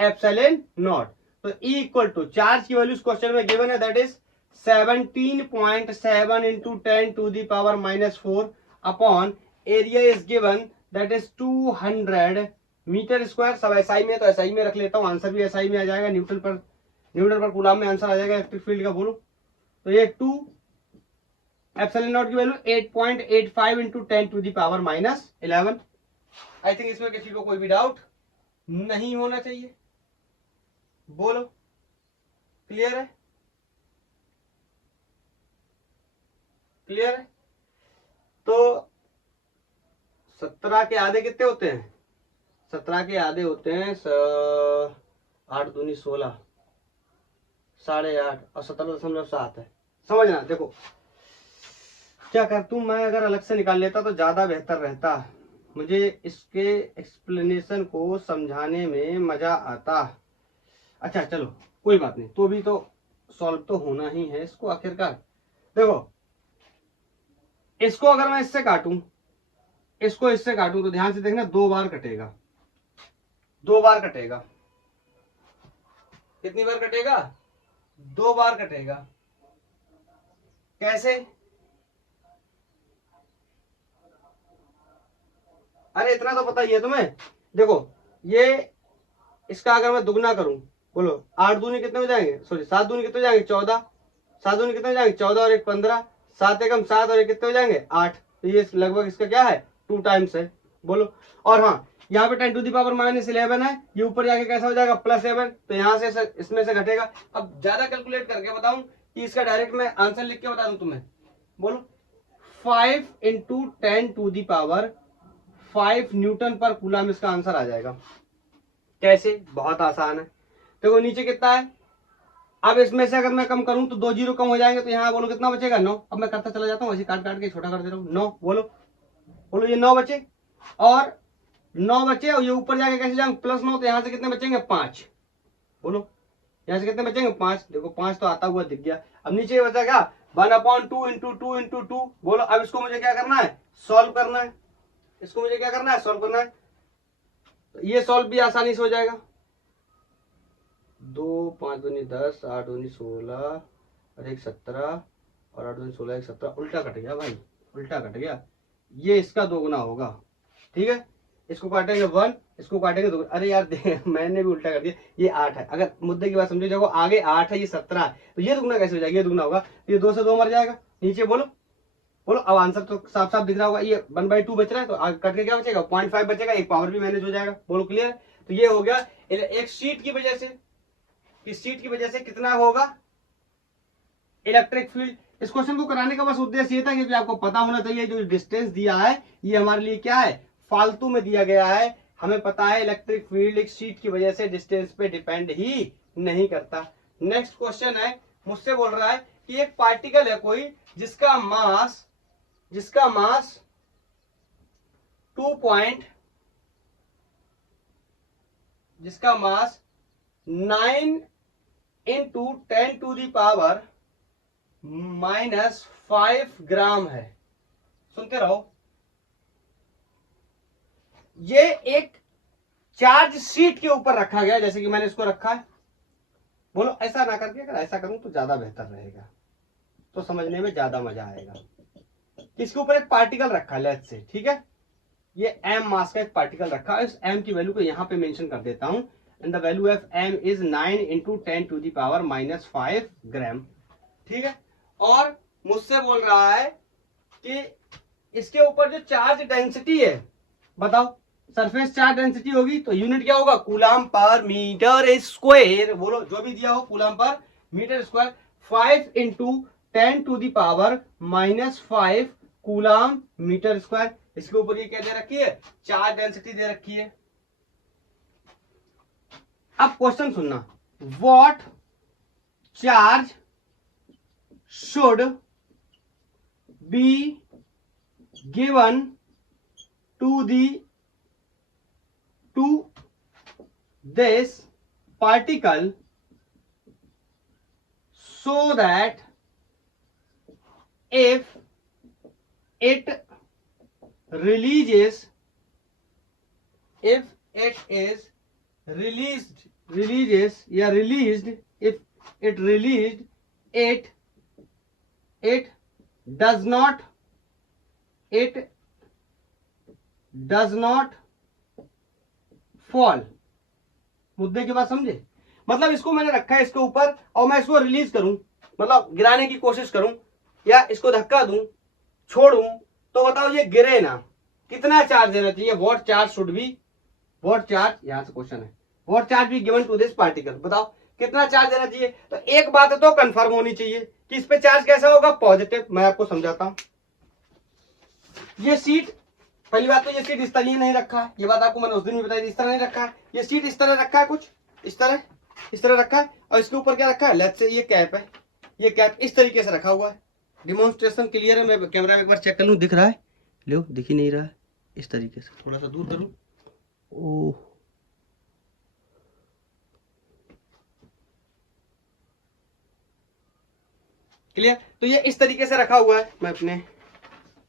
epsilon naught. तो E इक्वल टू चार्ज की वैल्यू इस क्वेश्चन में गिवन है that is 17.7 into 10⁻⁻4 upon area is given that is 200 metre square. सब एसआई में, तो एसआई में रख लेता हूं, आंसर भी एसआई में आ जाएगा, न्यूटन पर कूलम में आंसर आ जाएगा इलेक्ट्रिक फील्ड का। बोलो तो ये 2 एप्सिलॉन नॉट की वैल्यू 8.85 इंटू 10⁻11। आई थिंक इसमें किसी को कोई भी डाउट नहीं होना चाहिए। बोलो क्लियर है, क्लियर है। तो 17 के आधे कितने होते हैं, 17 के आधे होते हैं 8 दूनी 16, 8.5 और 17.7 है। समझना, देखो क्या कर तू, मैं अगर अलग से निकाल लेता तो ज्यादा बेहतर रहता, मुझे इसके एक्सप्लेनेशन को समझाने में मजा आता। अच्छा चलो कोई बात नहीं, तो भी तो सॉल्व तो होना ही है इसको आखिरकार। देखो इसको अगर मैं इससे काटूं, इसको इससे काटूं तो ध्यान से देखना 2 बार कटेगा, 2 बार कटेगा। कितनी बार कटेगा? 2 बार कटेगा। कैसे? अरे इतना तो पता ही है तुम्हें। देखो ये इसका अगर मैं दुगना करूं, बोलो 8 दूनी कितने हो जाएंगे, सॉरी 7 दूनी कितने हो जाएंगे 14, 7 दूनी कितने हो जाएंगे 14 और 1 15, 7 एकम 7 और 1 कितने हो जाएंगे 8। तो ये लगभग इसका क्या है 2 टाइम्स है, बोलो। और हाँ यहाँ पे 10 टू दी पावर -11 है, ये ऊपर जाके कैसा हो जाएगा +7, तो यहाँ से इसमें से घटेगा। अब ज्यादा कैलकुलेट करके बताऊं कि इसका डायरेक्ट मैं आंसर लिख के बता दूं तुम्हें, बोलो 5 × 10 टू दी पावर 5 न्यूटन पर कूलम इसका आंसर आ जाएगा। कैसे? बहुत आसान है। देखो नीचे कितना है, अब इसमें से अगर मैं कम करूं तो 2 जीरो कम हो जाएंगे, तो यहाँ बोलो कितना बचेगा 9। अब मैं करता चला जाता हूँ, ऐसे काट काट के छोटा कर दे रहा हूँ। 9 बोलो, बोलो ये 9 बचे, और 9 बचे, और ये ऊपर जाके कैसे जाएंगे +9, तो यहाँ से कितने बचेंगे 5, बोलो यहाँ से कितने बचेंगे 5। देखो 5 तो आता हुआ दिख गया। अब नीचे ये बचा क्या 1/2 × 2 × 2, बोलो। अब इसको मुझे क्या करना है, सॉल्व करना है। इसको मुझे क्या करना है, सॉल्व करना है। तो ये सॉल्व भी आसानी से हो जाएगा। 2 5 दूनी 10, 8 दूनी 16 और 1 17, और 8 दूनी 16 1 17, उल्टा कट गया भाई, उल्टा कट गया। ये इसका दोगुना होगा, ठीक है। इसको काटेंगे 1, इसको काटेंगे 2। अरे यार मैंने भी उल्टा कर दिया, ये 8 है। अगर मुद्दे की बात समझे जाओ, आगे 8 है, ये 17 है, तो ये दुगना कैसे हो जाएगा, ये दुगना होगा। ये 2 से 2 मर जाएगा। नीचे बोलो, बोलो। अब आंसर तो साफ साफ दिख रहा होगा, ये 1/2 बच रहा है, तो आगे कट के क्या बचेगा 0.5 बचेगा, एक पावर भी मैनेज हो जाएगा। बोलो क्लियर। तो ये हो गया एक शीट की वजह से, इस शीट की वजह से कितना होगा इलेक्ट्रिक फील्ड। इस क्वेश्चन को कराने का बस उद्देश्य ये था, क्योंकि आपको पता होना चाहिए जो डिस्टेंस दिया है ये हमारे लिए क्या है, फालतू में दिया गया है। हमें पता है इलेक्ट्रिक फील्ड एक शीट की वजह से डिस्टेंस पे डिपेंड ही नहीं करता। नेक्स्ट क्वेश्चन है, मुझसे बोल रहा है कि एक पार्टिकल है कोई जिसका मास 9 × 10 टू दी पावर -5 ग्राम है। सुनते रहो। ये एक चार्ज शीट के ऊपर रखा गया, जैसे कि मैंने इसको रखा है। बोलो ऐसा ना करके, अगर ऐसा करूं तो ज्यादा बेहतर रहेगा, तो समझने में ज्यादा मजा आएगा। इसके ऊपर एक पार्टिकल रखा है, लेट्स से, ठीक है। ये m मास का एक पार्टिकल रखा है। इस m की वैल्यू को यहां पे मेंशन कर देता हूं, and the value of m is 9 × 10 to the power -5 gram, ठीक है। और मुझसे बोल रहा है कि इसके ऊपर जो चार्ज डेंसिटी है, बताओ सरफेस चार्ज डेंसिटी होगी तो यूनिट क्या होगा, कूलम पर मीटर स्क्वायर। बोलो जो भी दिया हो coulomb per metre square. 5 × 10 to the power -5 coulomb metre square. इसके ऊपर ये क्या दे रखी है, चार्ज डेंसिटी दे रखी है। अब क्वेश्चन सुनना, what charge should be given to this particle so that if it releases, if it is released, if it released, it does not fall। मुद्दे की बात समझे। मतलब इसको मैंने रखा है इसके ऊपर, और मैं इसको रिलीज करूं, मतलब गिराने की कोशिश करूं, या इसको धक्का दूं, छोड़ूं, तो बताओ ये गिरे ना, कितना चार्ज देना चाहिए। What charge should be, what charge, यहां से क्वेश्चन है, what charge be given to this particle. बताओ कितना चार्ज देना चाहिए। तो एक बात तो कंफर्म होनी चाहिए कि इस पे चार्ज कैसा होगा, पॉजिटिव। मैं आपको समझाता हूं। ये सीट, पहली बात तो ये सीट इस तरह नहीं रखा है, ये बात आपको मैंने उस दिन भी बताई थी, इस तरह नहीं रखा है। ये सीट इस तरह रखा है, कुछ इस तरह, इस तरह रखा है, और इसके ऊपर क्या रखा है, लेट्स से ये कैप है, ये कैप इस तरीके से रखा हुआ है। डिमॉन्स्ट्रेशन क्लियर है? मैं कैमरा में एक बार चेक कर लूँ, दिख रहा है? लो, दिख ही नहीं रहा है। इस तरीके से थोड़ा सा दूर करूँ। ओह, क्लियर? तो ये इस तरीके से रखा हुआ है, मैं अपने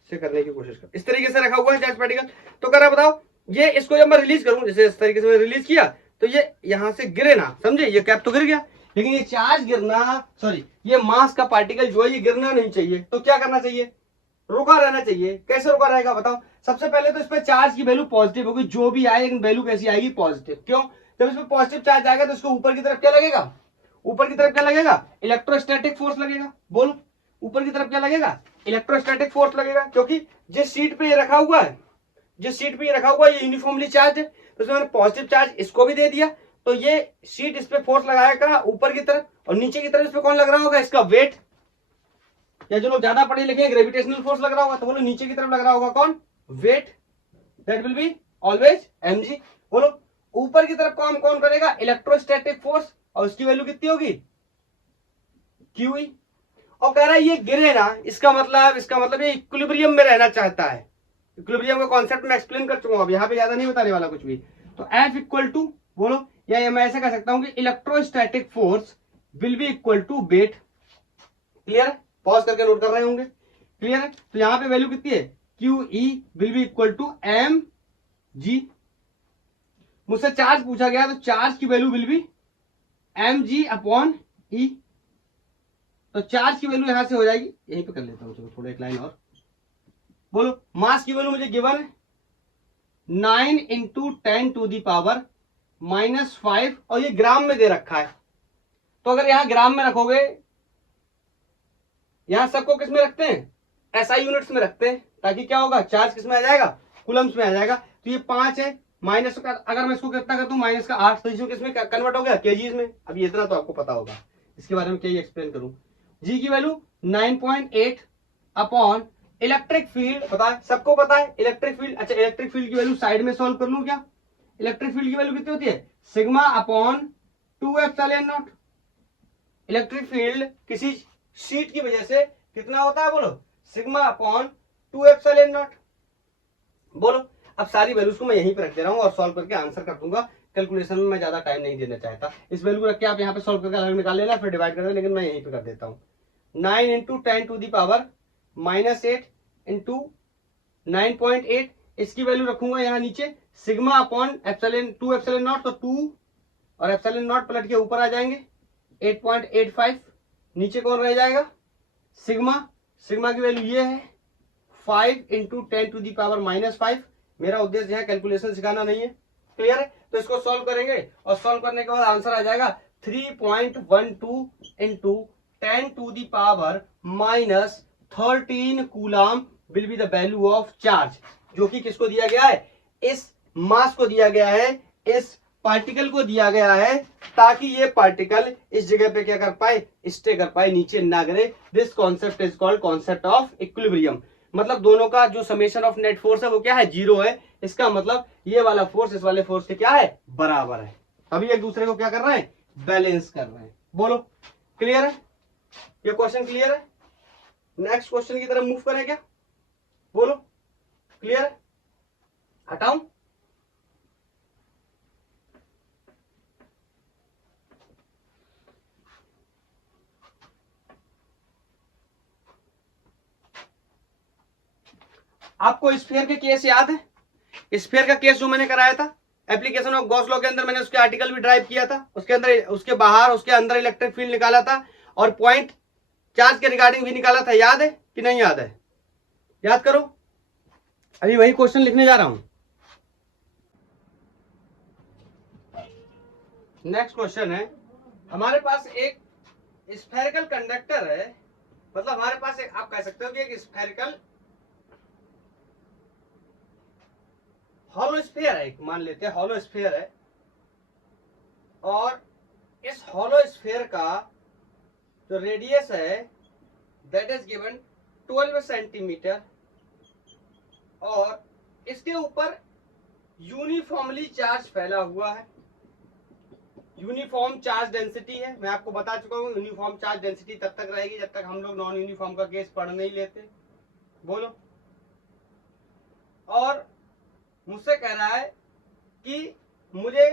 से करने की कोशिश कर, इस तरीके से रखा हुआ है चार्ज पार्टिकल। तो करा बताओ, ये इसको जब मैं रिलीज करूं, जैसे इस तरीके से मैं रिलीज किया, तो ये यहां से गिरे ना, समझे? ये कैप तो गिर गया, लेकिन ये चार्ज गिरना, सॉरी, ये मास का पार्टिकल जो है ये गिरना नहीं चाहिए। तो क्या करना चाहिए? रुका रहना चाहिए। कैसे रुका रहेगा बताओ? सबसे पहले तो इस पे चार्ज की वैल्यू पॉजिटिव होगी, जो भी आए, लेकिन वैल्यू कैसी आएगी? पॉजिटिव। क्यों? जब इस पे पॉजिटिव चार्ज आएगा तो इसको ऊपर की तरफ क्या लगेगा? ऊपर की तरफ क्या लगेगा? इलेक्ट्रोस्टैटिक फोर्स लगेगा। बोलो, ऊपर की तरफ क्या लगेगा? इलेक्ट्रोस्टैटिक फोर्स लगेगा, क्योंकि जिस सीट पे ये रखा हुआ है, जिस सीट पे ये रखा हुआ है, ये यूनिफॉर्मली चार्ज है, तो इसमें मैंने पॉजिटिव चार्ज इसको भी दे दिया, तो ये सीट इस पे फोर्स लगाएगा ऊपर की तरफ, और नीचे की तरफ इस पे कौन लग रहा होगा? इसका वेट, या जो लोग ज्यादा पढ़े लिखे, ग्रेविटेशनल फोर्स लग रहा होगा, तो बोलो नीचे की तरफ लग रहा होगा कौन? Weight. That will be always mg। बोलो, ऊपर की तरफ काम कौन करेगा? इलेक्ट्रोस्टैटिक फोर्स, और उसकी वैल्यू कितनी होगी? QE। और कह रहा है ये गिरे ना, इसका मतलब ये इक्विलिब्रियम में रहना चाहता है। इक्विलिब्रियम का कॉन्सेप्ट मैं एक्सप्लेन कर चुका हूं, अब यहाँ पे ज्यादा नहीं बताने वाला कुछ भी। तो F इक्वल टू, बोलो, या मैं ऐसे कह सकता हूं कि electrostatic force will be equal to weight. Clear है? पॉज करके नोट कर रहे होंगे। क्लियर है? तो यहां पे वैल्यू कितनी है? QE will be equal to mg। मुझसे चार्ज पूछा गया, तो चार्ज की value will be mg upon e। तो चार्ज की वैल्यू यहां से हो जाएगी, यहीं पे कर लेता हूं, चलो थोड़ा एक लाइन और। बोलो, मास की वैल्यू मुझे गिवन है 9 इंटू 10⁻⁻5, और ये ग्राम में दे रखा है। तो अगर यहां ग्राम में रखोगे, यहां सबको किस में रखते हैं? SI यूनिट्स में रखते हैं, ताकि क्या होगा? चार्ज किस में आ जाएगा? कूलम्स में आ जाएगा। तो ये 5 है, माइनस का अगर मैं इसको कितना कर दूं, माइनस का 8, तो इसमें किसमें कन्वर्ट हो गया? केजीज में। अब ये इतना तो आपको पता होगा, इसके बारे में क्या एक्सप्लेन करूं। जी की वैल्यू 9.8 अपॉन इलेक्ट्रिक फील्ड, पता है सबको, पता है इलेक्ट्रिक फील्ड। अच्छा, इलेक्ट्रिक फील्ड की वैल्यू साइड में सॉल्व कर लूं क्या? इलेक्ट्रिक फील्ड की वैल्यू कितनी होती है? Sigma upon 2ε0। इलेक्ट्रिक फील्ड किसी शीट की वजह से कितना होता है? बोलो, सिग्मा अपॉन 2ε0। बोलो, अब सारी वैल्यूज को मैं यहीं पे रख दे रहा हूं और सॉल्व करके आंसर कर दूंगा। कैलकुलेशन में मैं ज्यादा टाइम नहीं देना चाहता। इस वैल्यू को रख के आप यहाँ पे सॉल्व करके अलग निकाल लेना, फिर डिवाइड कर देना, लेकिन मैं यहीं पे कर देता हूँ। 9 इंटू 10⁻⁻8 इंटू 9.8, इसकी वैल्यू रखूंगा यहाँ नीचे, सिग्मा अपॉन एप्सिलॉन 2ε0, तो 2 और ε0 पलट के ऊपर आ जाएंगे, 8.85। नीचे कौन रह जाएगा? सिग्मा। सिग्मा की वैल्यू ये है 5 इंटू 10⁻⁻5। मेरा उद्देश्य है कैलकुलेशन सिखाना नहीं है। क्लियर है? तो इसको सॉल्व करेंगे, और सॉल्व करने के बाद आंसर आ जाएगा 3.12 into 10⁻⁻13 coulomb will be the value of charge, जो कि किसको दिया गया है? इस मास को दिया गया है, इस पार्टिकल को दिया गया है, ताकि ये पार्टिकल इस जगह पे क्या कर पाए? स्टे कर पाए, नीचे ना गिरे। This concept is called concept of equilibrium. मतलब दोनों का जो समेशन ऑफ नेट फोर्स है वो क्या है? 0 है। इसका मतलब ये वाला फोर्स इस वाले फोर्स से क्या है? बराबर है। अभी एक दूसरे को क्या कर रहे हैं? बैलेंस कर रहे हैं। बोलो, क्लियर है? ये क्वेश्चन क्लियर है? नेक्स्ट क्वेश्चन की तरफ मूव करें क्या? बोलो, क्लियर है? हटाऊं? आपको स्फीयर के केस याद है? स्फीयर का केस जो मैंने कराया था एप्लीकेशन ऑफ गॉस लॉ के अंदर, मैंने उसके आर्टिकल भी ड्राइव किया था। उसके अंदर, उसके बाहर, उसके अंदर इलेक्ट्रिक फील्ड निकाला था, और पॉइंट चार्ज के रिगार्डिंग भी निकाला था। याद है कि नहीं याद है? याद करो, अभी वही क्वेश्चन लिखने जा रहा हूं। नेक्स्ट क्वेश्चन है, हमारे पास एक स्फेरिकल कंडक्टर है, मतलब हमारे पास एक, आप कह सकते हो कि एक स्फेरिकल हॉलो स्फीयर है, मान लेते हैं हॉलो स्फीयर है, और इस हॉलो स्फीयर का जो रेडियस है दैट इज गिवन 12 सेंटीमीटर, और इसके ऊपर यूनिफॉर्मली चार्ज फैला हुआ है। यूनिफॉर्म चार्ज डेंसिटी है। मैं आपको बता चुका हूँ यूनिफॉर्म चार्ज डेंसिटी तब तक रहेगी जब तक हम लोग नॉन यूनिफॉर्म का केस पढ़ नहीं लेते। बोलो। और मुझसे कह रहा है कि मुझे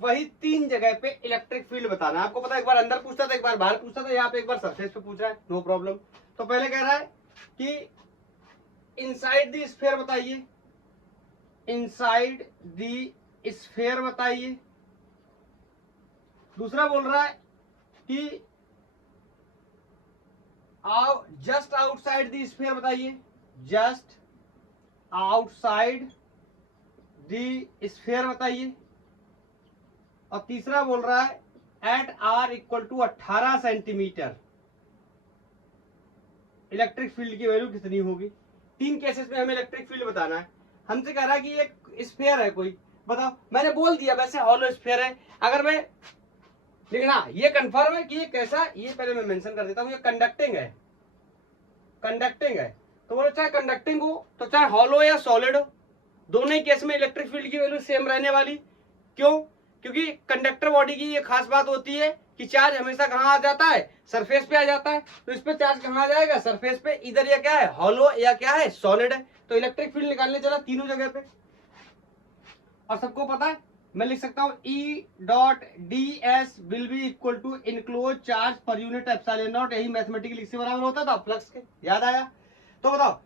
वही 3 जगह पे इलेक्ट्रिक फील्ड बताना है। आपको पता है एक बार अंदर पूछता था, एक बार बाहर पूछता था, यहाँ पे एक बार सरफेस पे पूछ रहा है, नो प्रॉब्लम। तो पहले कह रहा है कि इनसाइड द स्फीयर बताइए, इनसाइड द स्फीयर बताइए। दूसरा बोल रहा है कि जस्ट आउटसाइड द स्फीयर बताइए, जस्ट आउटसाइड द स्फीयर बताइए। और तीसरा बोल रहा है at R equal to 18 centimetre electric field की वैल्यू कितनी होगी। 3 केसेस में हमें इलेक्ट्रिक फील्ड बताना है। हमसे कह रहा है कि एक स्फीयर है कोई, बताओ। मैंने बोल दिया वैसे हॉलो स्फीयर है। अगर मैं लिखना ये कंफर्म है कि ये कैसा, ये पहले मैं मेंशन कर देता हूं, ये कंडक्टिंग है, कंडक्टिंग है। तो बोलो चाहे कंडक्टिंग हो तो चाहे हॉलो या सॉलिड हो, दोनों ही केस में इलेक्ट्रिक फील्ड की वैल्यू सेम रहने वाली। क्यों? क्योंकि कंडक्टर बॉडी की ये खास बात होती है कि चार्ज हमेशा कहाँ आ जाता है, सरफेस पे आ जाता है। तो इस पे चार्ज कहाँ आ जाएगा, सरफेस पे। इधर ये क्या है, हॉलो या क्या है, सॉलिड है। तो इलेक्ट्रिक फील्ड निकालने चला तीनों जगह पे। और सबको पता है मैं लिख सकता हूँ E dot D S will be equal to enclose charge per unit epsilon naught. यही मैथमेटिकल इससे बराबर होता था फ्लक्स के, याद आया। तो बताओ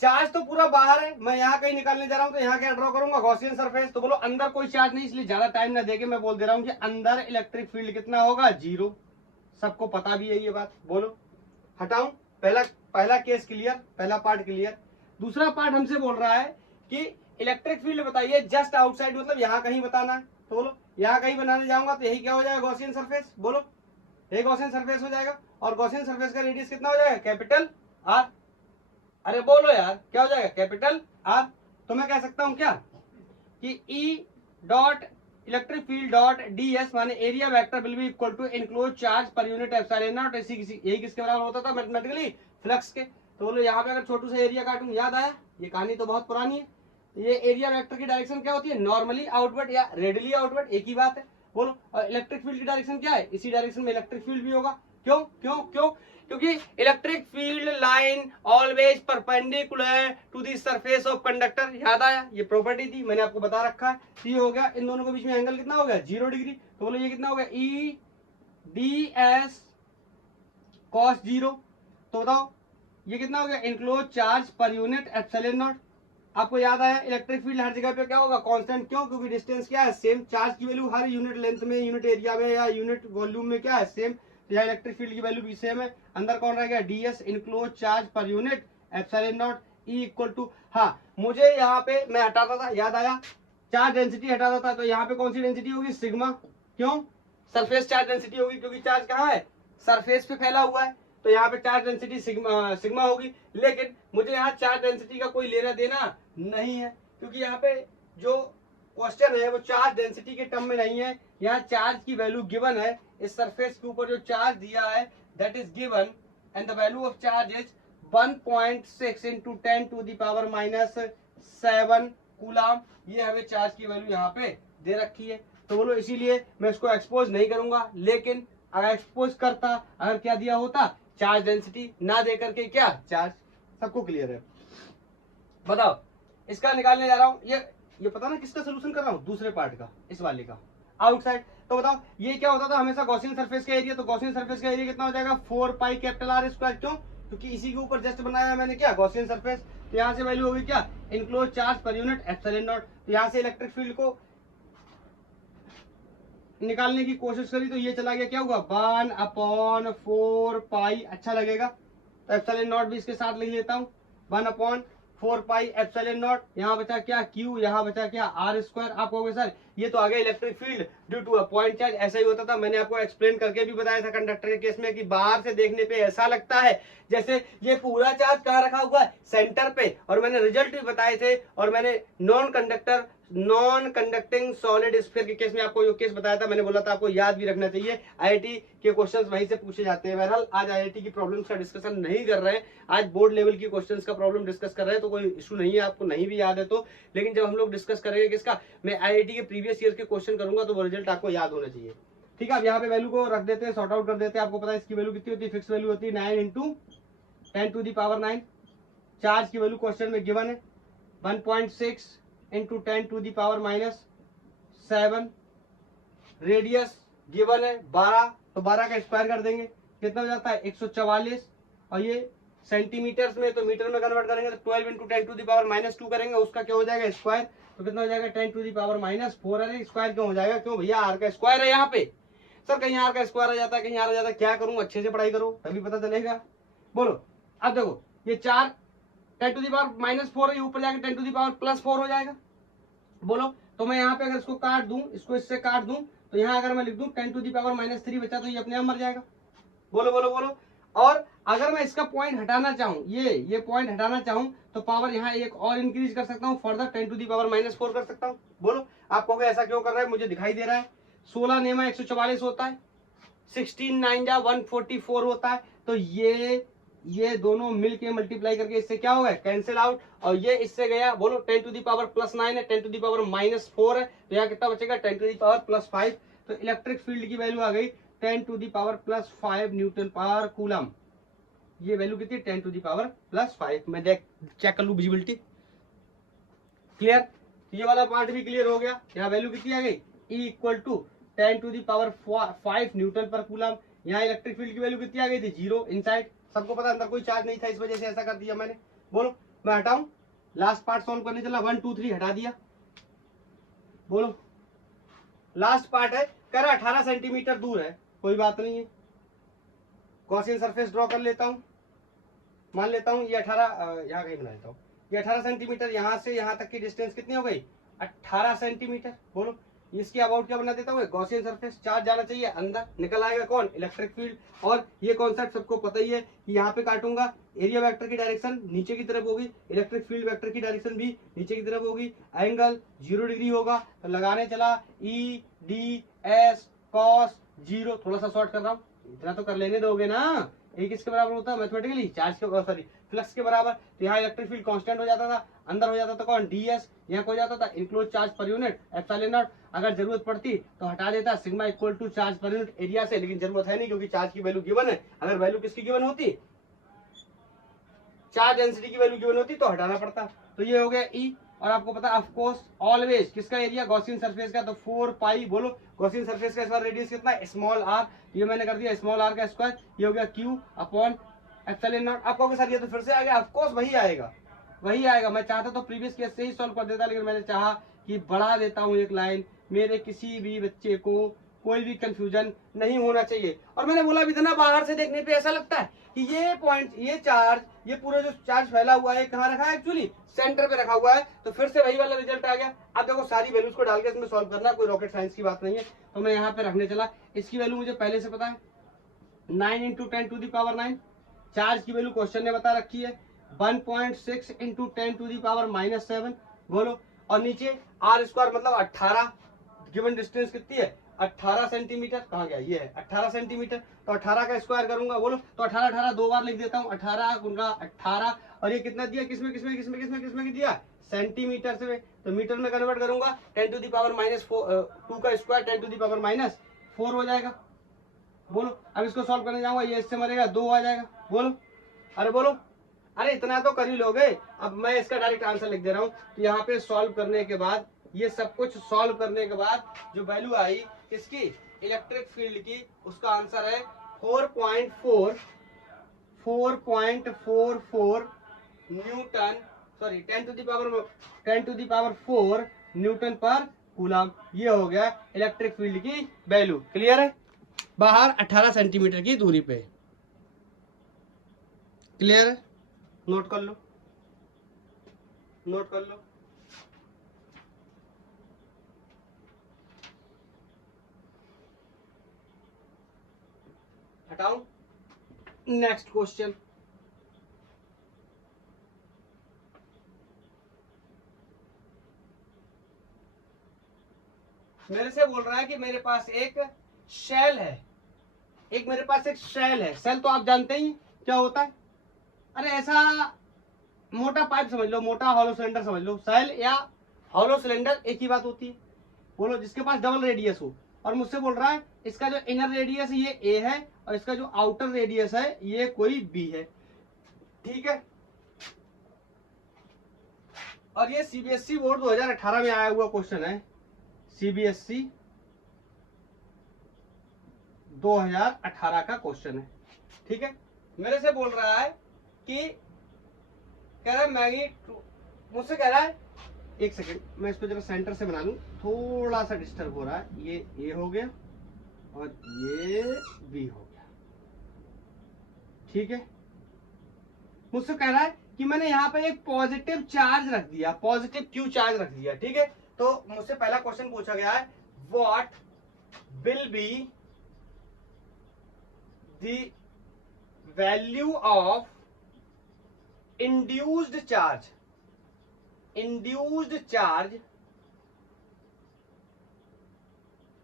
चार्ज तो पूरा बाहर है, मैं यहाँ कहीं निकालने जा रहा हूँ तो यहाँ क्या ड्रॉ करूंगा, गॉसियन सरफेस। तो बोलो अंदर कोई चार्ज नहीं, इसलिए ज्यादा टाइम ना देके मैं बोल दे रहा हूँ कि अंदर इलेक्ट्रिक फील्ड कितना होगा, 0। सबको पता भी है ये बात। बोलो हटाऊं। पहला केस क्लियर, पहला पार्ट क्लियर। दूसरा पार्ट हमसे बोल रहा है कि इलेक्ट्रिक फील्ड बताइए जस्ट आउटसाइड, मतलब यहाँ कहीं बताना है। तो बोलो यहाँ कहीं बनाने जाऊंगा तो यही क्या हो जाएगा, गॉसियन सरफेस। बोलो यही गॉसियन सरफेस हो जाएगा। और गॉसियन सरफेस का रेडियस कितना हो जाएगा, कैपिटल आर। अरे बोलो यार क्या हो जाएगा, कैपिटल आर। तो मैं कह सकता हूं क्या कि E dot electric field dot D S माने area vector will be equal to enclose charge per unit epsilon naught. यही किसके बराबर होता था मैथमेटिकली, फ्लक्स के। तो बोलो यहाँ पे अगर छोटू सा एरिया काटूं, याद आया, ये कहानी तो बहुत पुरानी है। ये एरिया वेक्टर की डायरेक्शन क्या होती है, नॉर्मली आउटवर्ड या रेडियली आउटवर्ड, एक ही बात है। बोलो इलेक्ट्रिक फील्ड की डायरेक्शन क्या है, इसी डायरेक्शन में इलेक्ट्रिक फील्ड भी होगा। क्यों क्यों क्यों? क्योंकि electric field line always perpendicular to the surface of conductor. याद आया, ये प्रॉपर्टी थी, मैंने आपको बता रखा है। ये हो गया, इन दोनों के बीच में एंगल कितना हो गया, 0 डिग्री। तो बोलो ये कितना हो गया, ई डी एस कॉस 0। तो बताओ ये कितना हो गया, enclose charge per unit epsilon not. आपको याद आया इलेक्ट्रिक फील्ड हर जगह पे क्या होगा, कांस्टेंट। क्यों? क्योंकि डिस्टेंस क्या है, सेम। चार्ज की वैल्यू हर यूनिट लेंथ में, यूनिट एरिया में या यूनिट वॉल्यूम में क्या है, सेम। तो यहाँ इलेक्ट्रिक फील्ड की वैल्यू भी सेम है। अंदर कौन रह गया, D S enclosed charge per unit epsilon naught E equal to. हाँ मुझे यहाँ पे मैं हटाता था, याद आया, चार्ज डेंसिटी हटाता था। तो यहाँ पे कौन सी डेंसिटी होगी, सिग्मा। क्यों? सरफेस चार्ज डेंसिटी होगी, क्योंकि चार्ज कहाँ है, सरफेस पे फैला हुआ है। तो यहाँ पे चार्ज डेंसिटी सिग्मा होगी। लेकिन मुझे यहाँ चार्ज डेंसिटी का कोई लेना देना नहीं है, क्योंकि यहाँ पे जो क्वेश्चन है वो चार्ज डेंसिटी के टर्म में नहीं है। यहाँ चार्ज की वैल्यू गिवन है, इस सरफेस के ऊपर जो चार्ज दिया है that is given and the value of charge is 1.6 into 10 to the power -7 coulomb. ये हमें चार्ज की वैल्यू यहाँ पे दे रखी है। तो बोलो इसीलिए मैं इसको एक्सपोज नहीं करूंगा। लेकिन अगर एक्सपोज करता, अगर क्या दिया होता, चार्ज डेंसिटी, ना दे करके क्या चार्ज। सबको क्लियर है? बताओ इसका निकालने जा रहा हूं। ये पता ना किसका सोल्यूशन कर रहा हूं, दूसरे पार्ट का, इस वाले का, आउटसाइड। तो बताओ ये क्या होता था हमेशा, गॉसियन सरफेस का एरिया। तो गॉसियन सरफेस का एरिया कितना हो जाएगा, 4 पाई कैपिटल आर स्क्वायर। क्यों? क्योंकि इसी के ऊपर जस्ट बनाया है मैंने क्या, गॉसियन सरफेस। तो यहाँ से वैल्यू होगी क्या, enclose charge per unit epsilon naught. तो यहाँ से इलेक्ट्रिक फील्ड को निकालने की कोशिश करी तो ये चला गया, क्या होगा, 1/4 पाई। अच्छा लगेगा तो एप्सिलॉन नॉट भी इसके साथ लिख लेता हूँ, 1/4 पाई एप्सिलॉन नॉट। यहाँ बचा क्या, क्यू, यहाँ बचा क्या, आर स्क्वायर। आप कहोगे सर ये तो आ गया electric field due to a point charge. ऐसा ही होता था, मैंने आपको एक्सप्लेन करके भी बताया था कंडक्टर के केस में कि बाहर से देखने पे ऐसा लगता है जैसे ये पूरा चार्ज कहाँ रखा हुआ है, सेंटर पे। और मैंने रिजल्ट भी बताए थे। और मैंने नॉन कंडक्टिंग सॉलिड स्फीयर के केस में आपको जो केस बताया था, मैंने बोला था आपको याद भी रखना चाहिए। आईआईटी के क्वेश्चंस वहीं से पूछे जाते हैं। बहरहाल आज आईआईटी की प्रॉब्लम्स का डिस्कशन नहीं कर रहे हैं, आज बोर्ड लेवल की क्वेश्चंस का प्रॉब्लम डिस्कस कर रहे हैं। तो कोई इशू नहीं है, आपको नहीं भी याद है तो। लेकिन जब हम लोग डिस्कस करेंगे किसका, मैं आईआईटी के प्रीवियस ईयर के क्वेश्चन करूंगा तो वो रिजल्ट आपको याद होना चाहिए। ठीक है, अब यहाँ पे वैल्यू को रख देते हैं, सॉर्ट आउट कर देते हैं। आपको पता है इसकी वैल्यू कितनी होती है, फिक्स वैल्यू होती है 9 इंटू 10⁻⁹। चार्ज की वैल्यू क्वेश्चन में गिवन है 1.6 इंटू 10⁻⁷। रेडियस गिवन है 12, तो 12 का स्क्वायर कर देंगे, कितना हो जाता है 144। और ये सेंटीमीटर्स में, तो मीटर में कन्वर्ट करेंगे तो 12 इंटू 10⁻⁻2 करेंगे, उसका क्या हो जाएगा स्क्वायर, तो कितना हो जाएगा 10⁻⁻4। अरे स्क्वायर क्यों हो जाएगा, क्यों भैया आर का स्क्वायर है यहाँ पे। सर कहीं आर का स्क्वायर आ जाता है, कहीं आर आ जाता है, क्या करूं, अच्छे से पढ़ाई करो तभी पता चलेगा। बोलो अब देखो ये 4 10⁻⁻4 है, ऊपर जाके 10⁻+4 हो जाएगा। बोलो तो मैं यहाँ पे अगर इसको काट दूं, इसको इससे काट दूं, तो यहाँ अगर मैं लिख दूं 10⁻⁻3 बचा, तो ये अपने आप मर जाएगा। बोलो बोलो बोलो। और अगर मैं इसका पॉइंट हटाना चाहूं, ये पॉइंट हटाना चाहूं, तो पावर यहाँ एक और इंक्रीज कर सकता हूं, फर्दर 10⁻⁻4 कर सकता हूं। बोलो आप कहोगे ऐसा क्यों कर रहा है, मुझे दिखाई दे रहा है 16 नेमा 144 होता है, 16 9 जा 144 होता है, तो ये दोनों मिलके मल्टीप्लाई करके इससे क्या होगा कैंसिल आउट, और ये इससे गया। बोलो 10⁻+9 है, 10⁻⁻4 है, तो यहाँ कितना बचेगा 10⁻+5। तो इलेक्ट्रिक फील्ड की वैल्यू आ गई 10⁻+5 न्यूटन पर कूलम। ये वैल्यू कितनी 10⁻+5। मैं चेक कर लूं विजिबिलिटी, क्लियर। ये वाला पार्ट भी क्लियर हो गया। यहाँ वैल्यू कितनी आ गई E = 10⁻5 न्यूटन पर कूलम। यहाँ इलेक्ट्रिक फील्ड की वैल्यू कितनी आ गई थी 0 इनसाइड, सबको पता अंदर कोई चार्ज नहीं था, इस वजह से ऐसा कर दिया मैंने। बोलो मैं हटाऊं, लास्ट पार्ट सॉल्व करने चला, 1 2 3 हटा दिया। बोलो लास्ट पार्ट है, कह रहा 18 सेंटीमीटर दूर है, कोई बात नहीं है, गॉसियन सरफेस ड्रॉ कर लेता हूं। मान लेता हूं ये 18 यहाँ कहीं बना लेता हूं, ये 18 सेंटीमीटर, यहाँ से यहाँ तक की डिस्टेंस कितनी हो गई 18 सेंटीमीटर। बोलो इसकी अबाउट क्या बना देता हूँ गॉसियन सरफेस, चार्ज जाना चाहिए अंदर, निकल आएगा कौन इलेक्ट्रिक फील्ड। और ये कॉन्सेप्ट सबको पता ही है कि यहाँ पे काटूंगा, एरिया वेक्टर की डायरेक्शन नीचे की तरफ होगी, इलेक्ट्रिक फील्ड वेक्टर की डायरेक्शन भी नीचे की तरफ होगी, एंगल 0 डिग्री होगा। तो लगाने चला EDS cos 0, थोड़ा सा शॉर्ट कर रहा हूँ, इतना तो कर लेने दोगे ना, एक किसके बराबर होता है मैथमेटिकली चार्ज के, सॉरी फ्लक्स के बराबर। तो यहाँ इलेक्ट्रिक फील्ड कांस्टेंट हो जाता था, अंदर हो जाता था कौन DS, यहाँ हो जाता था इनक्लोज चार्ज पर यूनिट ε0। अगर जरूरत पड़ती तो हटा देता sigma = charge per unit area से, लेकिन जरूरत है नहीं क्योंकि चार्ज की वैल्यू गिवन है। अगर वैल्यू किसकी गिवन होती, चार्ज डेंसिटी की वैल्यू गिवन होती तो हटाना पड़ता। तो ये हो गया E। और आपको पता ऑफ कोर्स ऑलवेज किसका एरिया गॉसियन सरफेस का, तो 4 पाई। बोलो गॉसियन सरफेस का इस बार रेडियस कितना है स्मॉल r, ये मैंने कर दिया स्मॉल r का स्क्वायर, ये हो गया Q/ε0। आप कहोगे सर ये तो फिर से आ गया, ऑफ कोर्स वही आएगा वही आएगा। मैं चाहता तो प्रीवियस केस से ही सॉल्व कर देता, लेकिन मैंने चाहा कि बढ़ा देता हूँ एक लाइन, मेरे किसी भी बच्चे को कोई भी कंफ्यूजन नहीं होना चाहिए। और मैंने बोला भी था ना, बाहर से देखने पे ऐसा लगता है कि ये पॉइंट, ये चार्ज, ये पूरा जो चार्ज फैला हुआ है कहाँ रखा है, एक्चुअली सेंटर पे रखा हुआ है। तो फिर से वही वाला रिजल्ट आ गया। अब देखो सारी वैल्यूज को डाल के इसमें सॉल्व करना, कोई रॉकेट साइंस की बात नहीं है। तो मैं यहाँ पे रखने चला, इसकी वैल्यू मुझे पहले से पता है 9 × 10⁻⁹। चार्ज की वैल्यू क्वेश्चन ने बता रखी है 1.6 × 10⁻⁷। बोलो और नीचे r² मतलब 18, गिवन डिस्टेंस कितनी है 18 सेंटीमीटर, कहाँ गया ये है 18 सेंटीमीटर। तो 18 का स्क्वायर करूंगा, बोलो तो 18 दो बार लिख देता हूँ, 18 × 18। और ये कितना दिया, किसमें किसमें किसमें किसमें किसमें दिया सेंटीमीटर से, तो मीटर में कन्वर्ट करूंगा 10⁻⁻2 का स्क्वायर 10⁻⁻4 हो जाएगा। बोलो अब इसको सॉल्व करने जाऊंगा, ये इससे मरेगा 2 आ जाएगा। बोलो अरे बोलो, अरे इतना तो कर ही लोगे। अब मैं इसका डायरेक्ट आंसर लिख दे रहा हूँ। तो यहाँ पे सॉल्व करने के बाद, ये सब कुछ सॉल्व करने के बाद जो वैल्यू आई किसकी इलेक्ट्रिक फील्ड की, उसका आंसर है 4.44 न्यूटन, सॉरी 10⁻4 न्यूटन पर कूलम। ये हो गया इलेक्ट्रिक फील्ड की वैल्यू। क्लियर है, बाहर 18 सेंटीमीटर की दूरी पे। क्लियर है, नोट कर लो, नोट कर लो। हटाऊं, नेक्स्ट क्वेश्चन। मेरे से बोल रहा है कि मेरे पास एक शेल है, मेरे पास एक शेल है। शेल तो आप जानते ही क्या होता है, अरे ऐसा मोटा पाइप समझ लो, मोटा हॉलो सिलेंडर समझ लो। शेल या हॉलो सिलेंडर एक ही बात होती है। बोलो जिसके पास डबल रेडियस हो, और मुझसे बोल रहा है इसका जो इनर रेडियस ये ए है और इसका जो आउटर रेडियस है ये कोई बी है, ठीक है। और ये सीबीएसई बोर्ड 2018 में आया हुआ क्वेश्चन है, सीबीएसई 2018 का क्वेश्चन है, ठीक है। मेरे से बोल रहा है कि कह रहा है मैग्नीट्यूड, मुझसे कह रहा है, एक सेकंड मैं इसको जरा सेंटर से बना लूं, थोड़ा सा डिस्टर्ब हो रहा है, ये ए हो गया और ये बी हो गया, ठीक है। मुझसे कह रहा है कि मैंने यहाँ पे एक पॉजिटिव चार्ज रख दिया, पॉजिटिव क्यू चार्ज रख दिया, ठीक है। तो मुझसे पहला क्वेश्चन पूछा गया है, what will be the value of induced charge, induced charge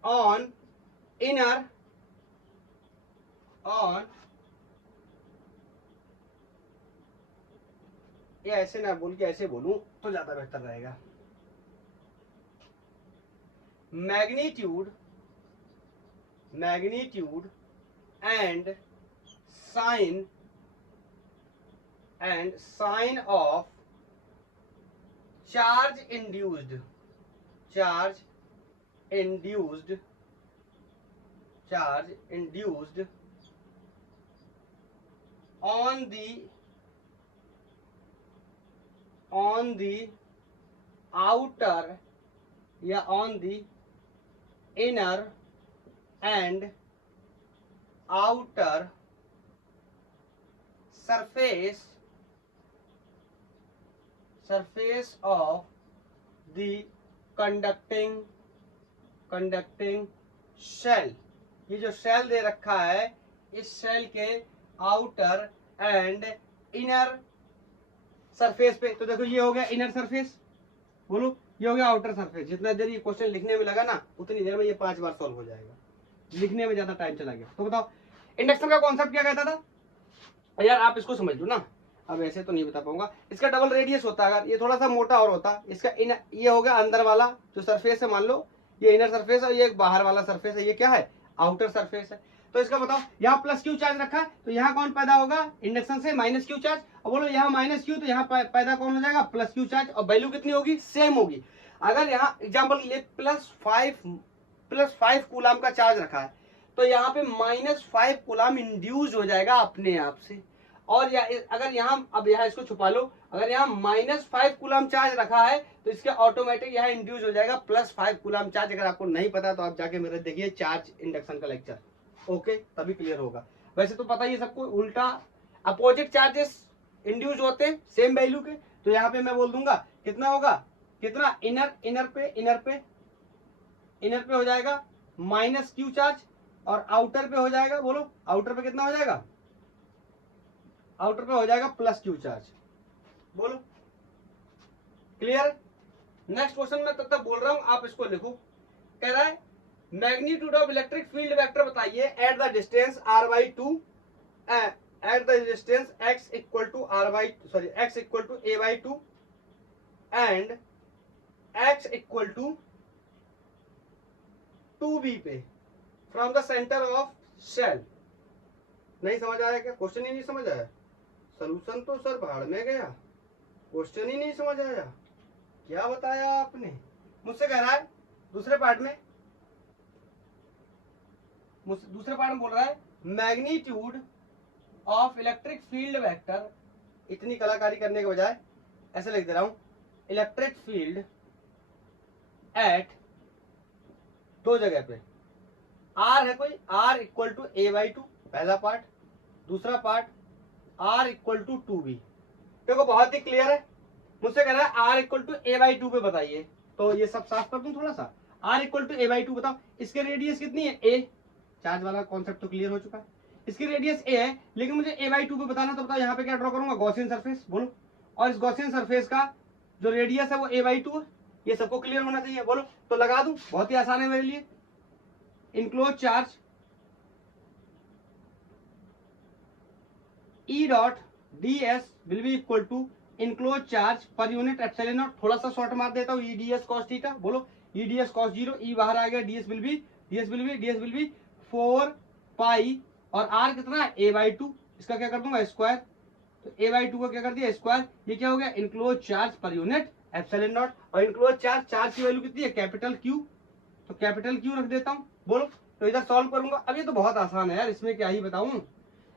on inner on, ये ऐसे ना बोल के ऐसे बोलूं तो ज्यादा बेहतर रहेगा, magnitude and sign of charge induced on the outer या on the inner and outer surface of the conducting shell, ये जो शेल दे रखा है इस शेल के आउटर एंड इनर सरफेस पे, तो देखो ये हो गया इनर सरफेस, बोलो ये हो गया आउटर सरफेस। जितना देर ये क्वेश्चन लिखने में लगा ना उतनी देर में ये 5 बार सॉल्व हो जाएगा, लिखने में ज्यादा टाइम चला गया। तो बताओ इंडक्शन का कॉन्सेप्ट क्या कहता था यार, आप इसको समझ लो ना, अब ऐसे तो नहीं बता पाऊंगा। इसका डबल रेडियस होता है, अगर ये थोड़ा सा मोटा और होता, इसका ये हो गया अंदर वाला जो सरफेस है, मान लो ये इनर सरफेस है, ये एक बाहर वाला सरफेस है, ये क्या है आउटर सरफेस है। तो इसका बताओ यहाँ प्लस क्यू चार्ज रखा है तो यहाँ कौन पैदा होगा इंडक्शन से, माइनस क्यू चार्ज। और बोलो यहाँ माइनस क्यू तो यहाँ पैदा कौन हो जाएगा प्लस क्यू चार्ज, और वैल्यू कितनी होगी सेम होगी। अगर यहाँ एग्जाम्पल ले +5 कूलाम का चार्ज रखा है तो यहाँ पे -5 कूलाम इंड्यूस हो जाएगा अपने आप से। और या अगर यहाँ, अब यहाँ इसको छुपा लो, अगर यहाँ -5 कूलाम चार्ज रखा है तो इसके ऑटोमेटिक यहाँ इंड्यूस हो जाएगा +5 कूलाम चार्ज। अगर आपको नहीं पता तो आप जाके मेरे देखिए चार्ज इंडक्शन का लेक्चर, ओके, तभी क्लियर होगा। वैसे तो पता ही सबको, उल्टा अपोजिट चार्जेस इंड्यूस होते हैं सेम वैल्यू के, तो यहाँ पे मैं बोल दूंगा कितना होगा, कितना इनर पे हो जाएगा -q चार्ज और आउटर पे हो जाएगा, बोलो आउटर पे कितना हो जाएगा, आउटर पे हो जाएगा +q चार्ज, बोलो क्लियर। नेक्स्ट क्वेश्चन में तब तक बोल रहा हूं, आप इसको लिखो। कह रहा है magnitude of electric field vector बताइए at the distance r/2 at the distance x equal to a/2 and x equal to 2b पे from the centre of shell. नहीं समझ आया क्या, क्वेश्चन ही नहीं समझ आया, सॉल्यूशन तो सर भाड़ में गया, क्वेश्चन ही नहीं समझ आया, क्या बताया आपने। मुझसे कह रहा है दूसरे पार्ट में बोल रहा है magnitude of electric field vector, इतनी कलाकारी करने के बजाय ऐसे लिख दे रहा हूं, इलेक्ट्रिक फील्ड एट दो जगह पे r है कोई, r इक्वल टू a/2 पहला पार्ट, दूसरा part r equal to 2b। देखो बहुत ही क्लियर है, मुझसे कह रहा है r इक्वल टू a/2 पे बताइए, तो ये सब साफ कर दूं थोड़ा सा। r इक्वल टू a/2 बताओ, इसके रेडियस कितनी है a, चार्ज वाला कॉन्सेप्ट तो क्लियर हो चुका है, इसकी रेडियस a है, लेकिन मुझे a/2 पे बताना, तो बताओ यहाँ पे क्या ड्रॉ करूंगा, गॉसियन सरफेस, बोलो। और इस गॉसियन सरफेस का जो रेडियस है वो a/2 है, ये सबको क्लियर होना चाहिए, बोलो। तो लगा दूं, बहुत ही आसान है मेरे लिए। Enclosed charge E dot ds will be equal to enclose charge per unit epsilon naught, थोड़ा सा शॉर्ट मार देता हूँ, EDS cos थीटा, बोलो EDS cos 0, E बाहर आ गया, ds will be ds will be 4 pi और r कितना है a/2, इसका क्या कर दूंगा स्क्वायर, तो a/2 का क्या कर दिया स्क्वायर, ये क्या हो गया enclose charge per unit epsilon not, और इनक्लोज चार्ज की वैल्यू कितनी है कैपिटल Q, तो कैपिटल Q रख देता हूँ। बोलो तो इधर सॉल्व करूंगा। अब ये तो बहुत आसान है यार, इसमें क्या ही बताऊं,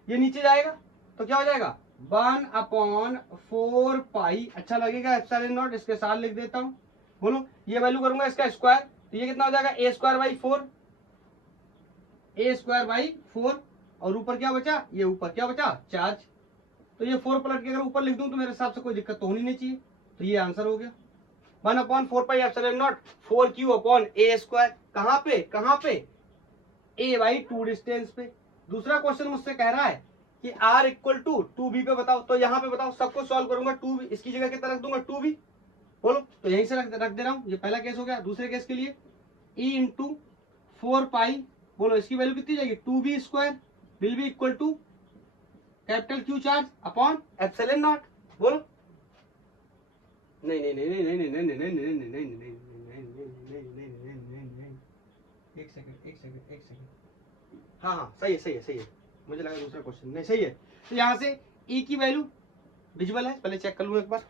ये नीचे जाएगा तो क्या हो जाएगा 1/4 पाई, अच्छा लगेगा एप्सिलॉन नॉट, इसके साथ लिख देता हूँ। बोलो ये वैल्यू करूंगा इसका स्क्वायर, तो ये कितना हो जाएगा a²/4 और ऊपर क्या बचा, ये ऊपर क्या बचा चार्ज, तो ये 4 पलट के अगर ऊपर लिख दूं तो मेरे हिसाब से कोई दिक्कत तो होनी नहीं चाहिए, तो ये आंसर हो गया 1/4 पाई एप्सिलॉन नॉट 4q/a²। कहाँ पे a/2 डिस्टेंस पे। दूसरा क्वेश्चन मुझसे कह रहा है कि r इक्वल टू 2b पे बताओ, तो यहाँ पे बताओ सबको सॉल्व करूंगा 2b, इसकी जगह कितना रख दूंगा 2b। बोलो तो यहीं से रख दे रहा हूँ, ये पहला केस हो गया। दूसरे केस के लिए e इंटू 4 पाई, बोलो इसकी वैल्यू कितनी जाएगी 2b² will be equal to capital Q charge upon epsilon naught. बोलो नहीं नहीं नहीं नहीं नहीं नहीं नहीं नहीं नहीं नहीं नहीं, एक सेकंड, हाँ सही है, मुझे लगा दूसरा क्वेश्चन नहीं सही है। तो यहाँ से e की वैल्यू विजुअल है, पहले चेक कर लूँ एक बार,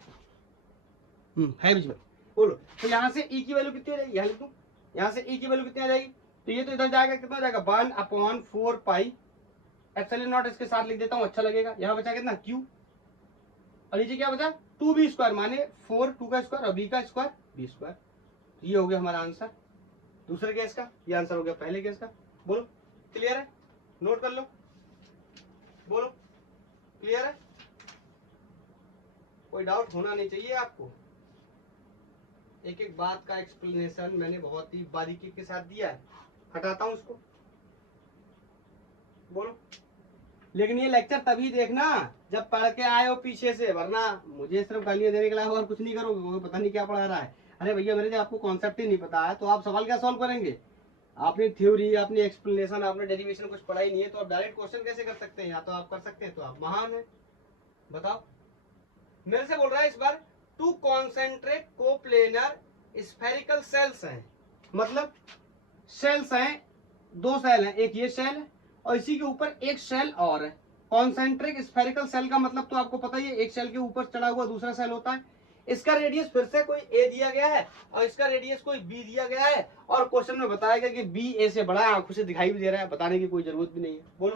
है विजुअल। बोलो तो यहाँ से e की वैल्यू कितनी आ जाएगी, यहाँ लिख दूँ, यहाँ से e की वैल्यू कितनी आ जाएगी, तो ये तो इधर जाएगा कितना हो जाएगा 1/4 पाई एप्सिलॉन नॉट, इसके साथ लिख देता हूँ अच्छा लगेगा। यहाँ बचा कितना q और नीचे क्या बचा 2b² माने 4 2 का स्क्वायर और b का स्क्वायर b²। ये हो गया हमारा आंसर दूसरे केस का, ये आंसर हो गया पहले केस का। बोलो क्लियर है, नोट कर लो, बोलो क्लियर है, कोई डाउट होना नहीं चाहिए आपको। एक एक बात का एक्सप्लेनेशन मैंने बहुत ही बारीकी के साथ दिया है, हटाता हूं उसको। बोलो लेकिन ये लेक्चर तभी देखना जब पढ़ के आए हो पीछे से, वरना मुझे सिर्फ गालियां देने के अलावा और कुछ नहीं करोगे, पता नहीं क्या पढ़ा रहा है। अरे भैया मेरे जब आपको कॉन्सेप्ट ही नहीं पता है तो आप सवाल क्या सॉल्व करेंगे, आपने थ्योरी, आपने एक्सप्लेनेशन, आपने डेरिवेशन कुछ पढ़ा ही नहीं है, तो आप डायरेक्ट क्वेश्चन कैसे कर सकते हैं, या तो आप कर सकते हैं तो आप महान है। बताओ मेरे से बोल रहा है इस बार 2 कॉन्सेंट्रिक कोप्लेनर स्फेरिकल सेल्स हैं, मतलब सेल्स हैं, 2 सेल हैं, एक ये सेल है और इसी के ऊपर एक सेल और है। कॉन्सेंट्रिक स्फेरिकल सेल का मतलब तो आपको पता ही है, एक सेल के ऊपर चढ़ा हुआ दूसरा सेल होता है। इसका रेडियस फिर से कोई a दिया गया है और इसका रेडियस कोई b दिया गया है, और क्वेश्चन में बताया गया कि b a से बड़ा है, आंखों से दिखाई भी दे रहा है, बताने की कोई जरूरत भी नहीं है। बोलो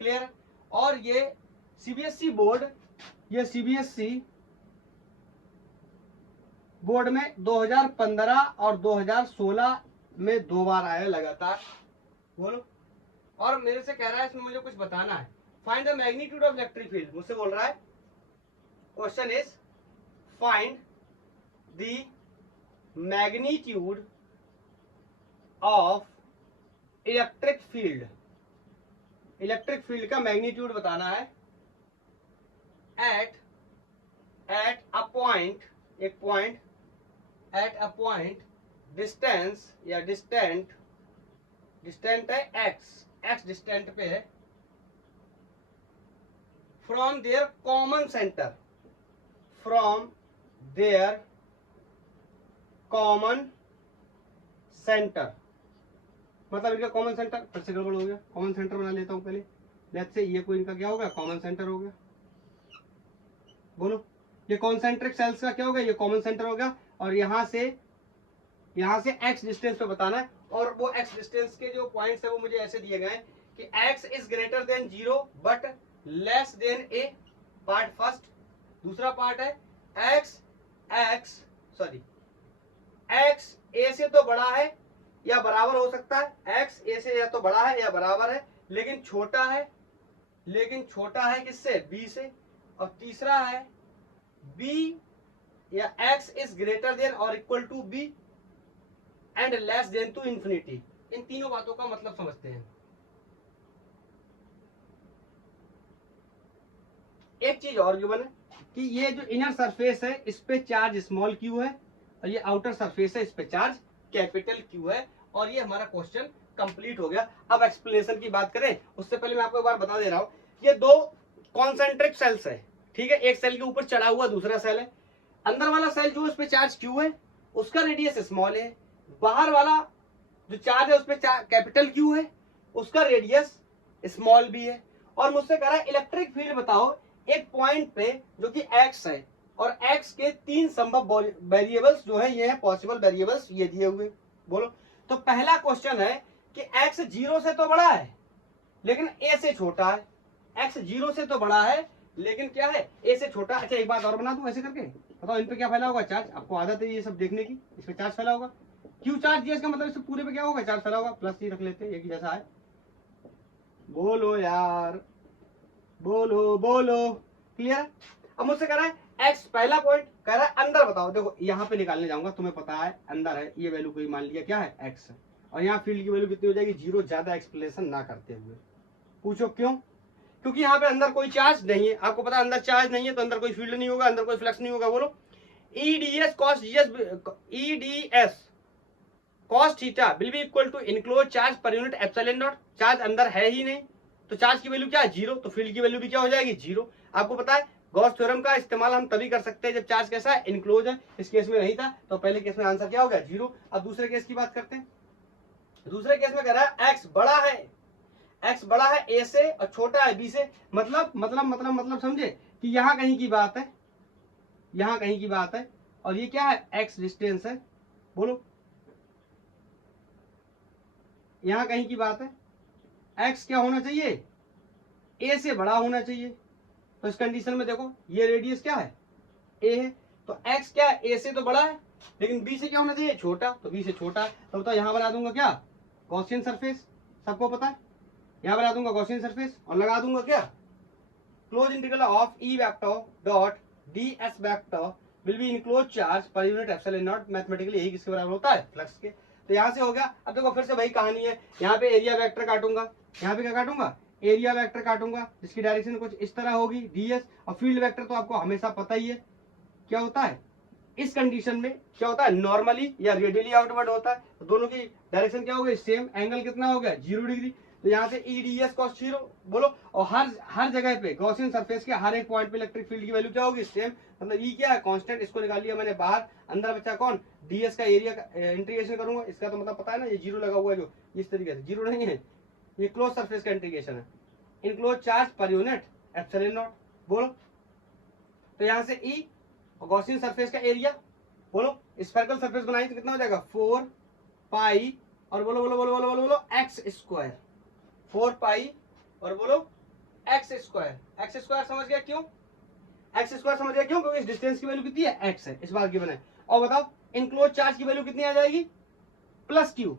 क्लियर है। और ये सीबीएसई बोर्ड, ये सीबीएसई बोर्ड में 2015 और 2016 में 2 बार आया लगातार। बोलो और मेरे से कह रहा है इसमें मुझे कुछ बताना है, find the magnitude of electric field. मुझसे बोल रहा है question is find the magnitude of electric field, electric field का मैग्नीट्यूड बताना है एट अ पॉइंट, एक point, at a point distance या डिस्टेंट है x डिस्टेंट पे है from their common centre, from their common centre, मतलब इनका कॉमन सेंटर, फिर से गड़बड़ हो गया, कॉमन सेंटर बना लेता हूं पहले, लेट्स से ये कोई इनका क्या हो गया कॉमन सेंटर हो गया। बोलो ये कॉन्सेंट्रिक सेल्स का क्या हो गया, ये कॉमन सेंटर हो गया, और यहां से x डिस्टेंस पे बताना है, और वो x डिस्टेंस के जो पॉइंट्स है वो मुझे ऐसे दिए गए हैं कि x is greater then 0 but less than a, part first. दूसरा पार्ट है x a से तो बड़ा है या बराबर हो सकता है, x a से या तो बड़ा है या बराबर है, लेकिन छोटा है किससे b से। और तीसरा है b या x इज ग्रेटर देन और equal to b and less than to infinity. इन तीनों बातों का मतलब समझते हैं। एक चीज और गिवन है कि ये जो इनर सरफेस है इस पे चार्ज स्मॉल q है और ये आउटर सरफेस है इस पे चार्ज कैपिटल Q है, और ये हमारा क्वेश्चन कंप्लीट हो गया। अब एक्सप्लेनेशन की बात करें उससे पहले मैं आपको एक बार बता दे रहा हूं, ये 2 कॉन्सेंट्रिक सेल्स है, ठीक है, एक सेल के ऊपर चढ़ा हुआ दूसरा सेल है, अंदर वाला सेल जो उस पे चार्ज Q है उसका रेडियस स्मॉल है, बाहर वाला जो चार्ज है उस पर कैपिटल क्यू है, उसका रेडियस स्मॉल बी है, और मुझसे कह रहा है इलेक्ट्रिक फील्ड बताओ एक पॉइंट पे जो कि एक्स है, और एक्स के 3 संभव वेरिएबल्स जो है ये है पॉसिबल वेरिएबल्स ये दिए हुए। बोलो, तो पहला क्वेश्चन है कि एक्स 0 से तो बड़ा है लेकिन ए से छोटा है, एक्स 0 से तो बड़ा है लेकिन क्या है ए से छोटा। अच्छा एक बात और बना दूं ऐसे करके, बताओ इन पे क्या फैला होगा चार्ज, आपको आदत है ये सब देखने की, इस पे चार्ज फैला होगा, क्यू चार्ज दिया इसका मतलब इस पूरे पे क्या होगा चार्ज फैला होगा, प्लस ही रख लेते हैं एक जैसा है। बोलो यार, बोलो बोलो, क्लियर। अब मुझसे कह रहा है एक्स, पहला पॉइंट कह रहा है अंदर बताओ, देखो यहाँ पे निकालने जाऊंगा, तुम्हें पता है अंदर है, ये वैल्यू कोई मान लिया क्या है एक्स है, और यहाँ फील्ड की वैल्यू कितनी हो जाएगी 0, ज्यादा एक्सप्लेनेशन ना करते हुए। पूछो क्यों, क्योंकि यहाँ पे अंदर कोई चार्ज नहीं है, आपको पता है अंदर चार्ज नहीं है तो अंदर कोई फील्ड नहीं होगा, अंदर कोई फ्लक्स नहीं होगा। बोलो EDS cos GS, EDS cos theta will be equal to enclose charge per unit epsilon naught, charge अंदर है ही नहीं तो चार्ज की वैल्यू क्या है 0, तो फील्ड की वैल्यू भी क्या हो जाएगी 0। आपको पता है गॉस थ्योरम का इस्तेमाल हम तभी कर सकते हैं जब चार्ज कैसा है इनक्लोज है, इस केस में नहीं था तो पहले केस में आंसर क्या हो गया 0। अब दूसरे केस की बात करते हैं, दूसरे केस में कह रहा है एक्स बड़ा है, एक्स बड़ा है ए से और छोटा है बी से, मतलब समझे कि यहाँ कहीं की बात है, यहाँ कहीं की बात है, और ये क्या है एक्स डिस्टेंस है। बोलो यहाँ कहीं की बात है, एक्स क्या होना चाहिए ए से बड़ा होना चाहिए, तो इस कंडीशन में देखो ये रेडियस क्या है ए है, तो एक्स क्या है ए से तो बड़ा है लेकिन बी से क्या होना चाहिए छोटा, तो बी से छोटा है, तो बताओ यहाँ बना दूंगा क्या गॉसियन सरफेस, सबको पता है, यहाँ बना दूंगा गॉसियन सरफेस और लगा दूंगा क्या closed integral of E vector dot D S vector will B enclose charge per unit epsilon naught, mathematically यही किसके बराबर होता है फ्लक्स के। तो यहाँ से हो गया। अब देखो फिर से वही कहानी है, यहाँ पे एरिया वेक्टर काटूंगा, यहाँ पे क्या काटूंगा एरिया वेक्टर काटूंगा जिसकी डायरेक्शन कुछ इस तरह होगी ds, और फील्ड वेक्टर तो आपको हमेशा पता ही है क्या होता है इस कंडीशन में, क्या होता है नॉर्मली या रेडियली आउटवर्ड होता है, तो दोनों की डायरेक्शन क्या हो गई सेम, एंगल कितना हो गया 0 डिग्री, तो यहाँ से ई डी एस कॉस 0। बोलो, और हर जगह पे गॉसियन सरफेस के हर एक पॉइंट पे इलेक्ट्रिक फील्ड की वैल्यू क्या होगी सेम, मतलब ई क्या है कांस्टेंट, इसको निकाल लिया मैंने बाहर, अंदर बचा कौन ds का एरिया का इंटीग्रेशन करूंगा, इसका तो मतलब पता है ना ये 0 लगा हुआ है जो इस तरीके से 0 नहीं है, ये क्लोज सरफेस का इंटीग्रेशन है, enclose charge per unit epsilon naught. बोलो, तो यहाँ से ई और गॉसियन सरफेस का एरिया, बोलो स्फेरिकल सरफेस बनाई तो कितना हो जाएगा 4 पाई, और बोलो बोलो बोलो बोलो बोलो बोलो एक्स स्क्वायर, 4 पाई और बोलो एक्स स्क्वायर, एक्स स्क्वायर समझ गया क्यों, एक्स स्क्वायर समझ गया क्यों, क्योंकि इस डिस्टेंस की वैल्यू कितनी है एक्स है, इस बार की बनाए। और बताओ इनक्लोज चार्ज की वैल्यू कितनी आ जाएगी प्लस क्यू,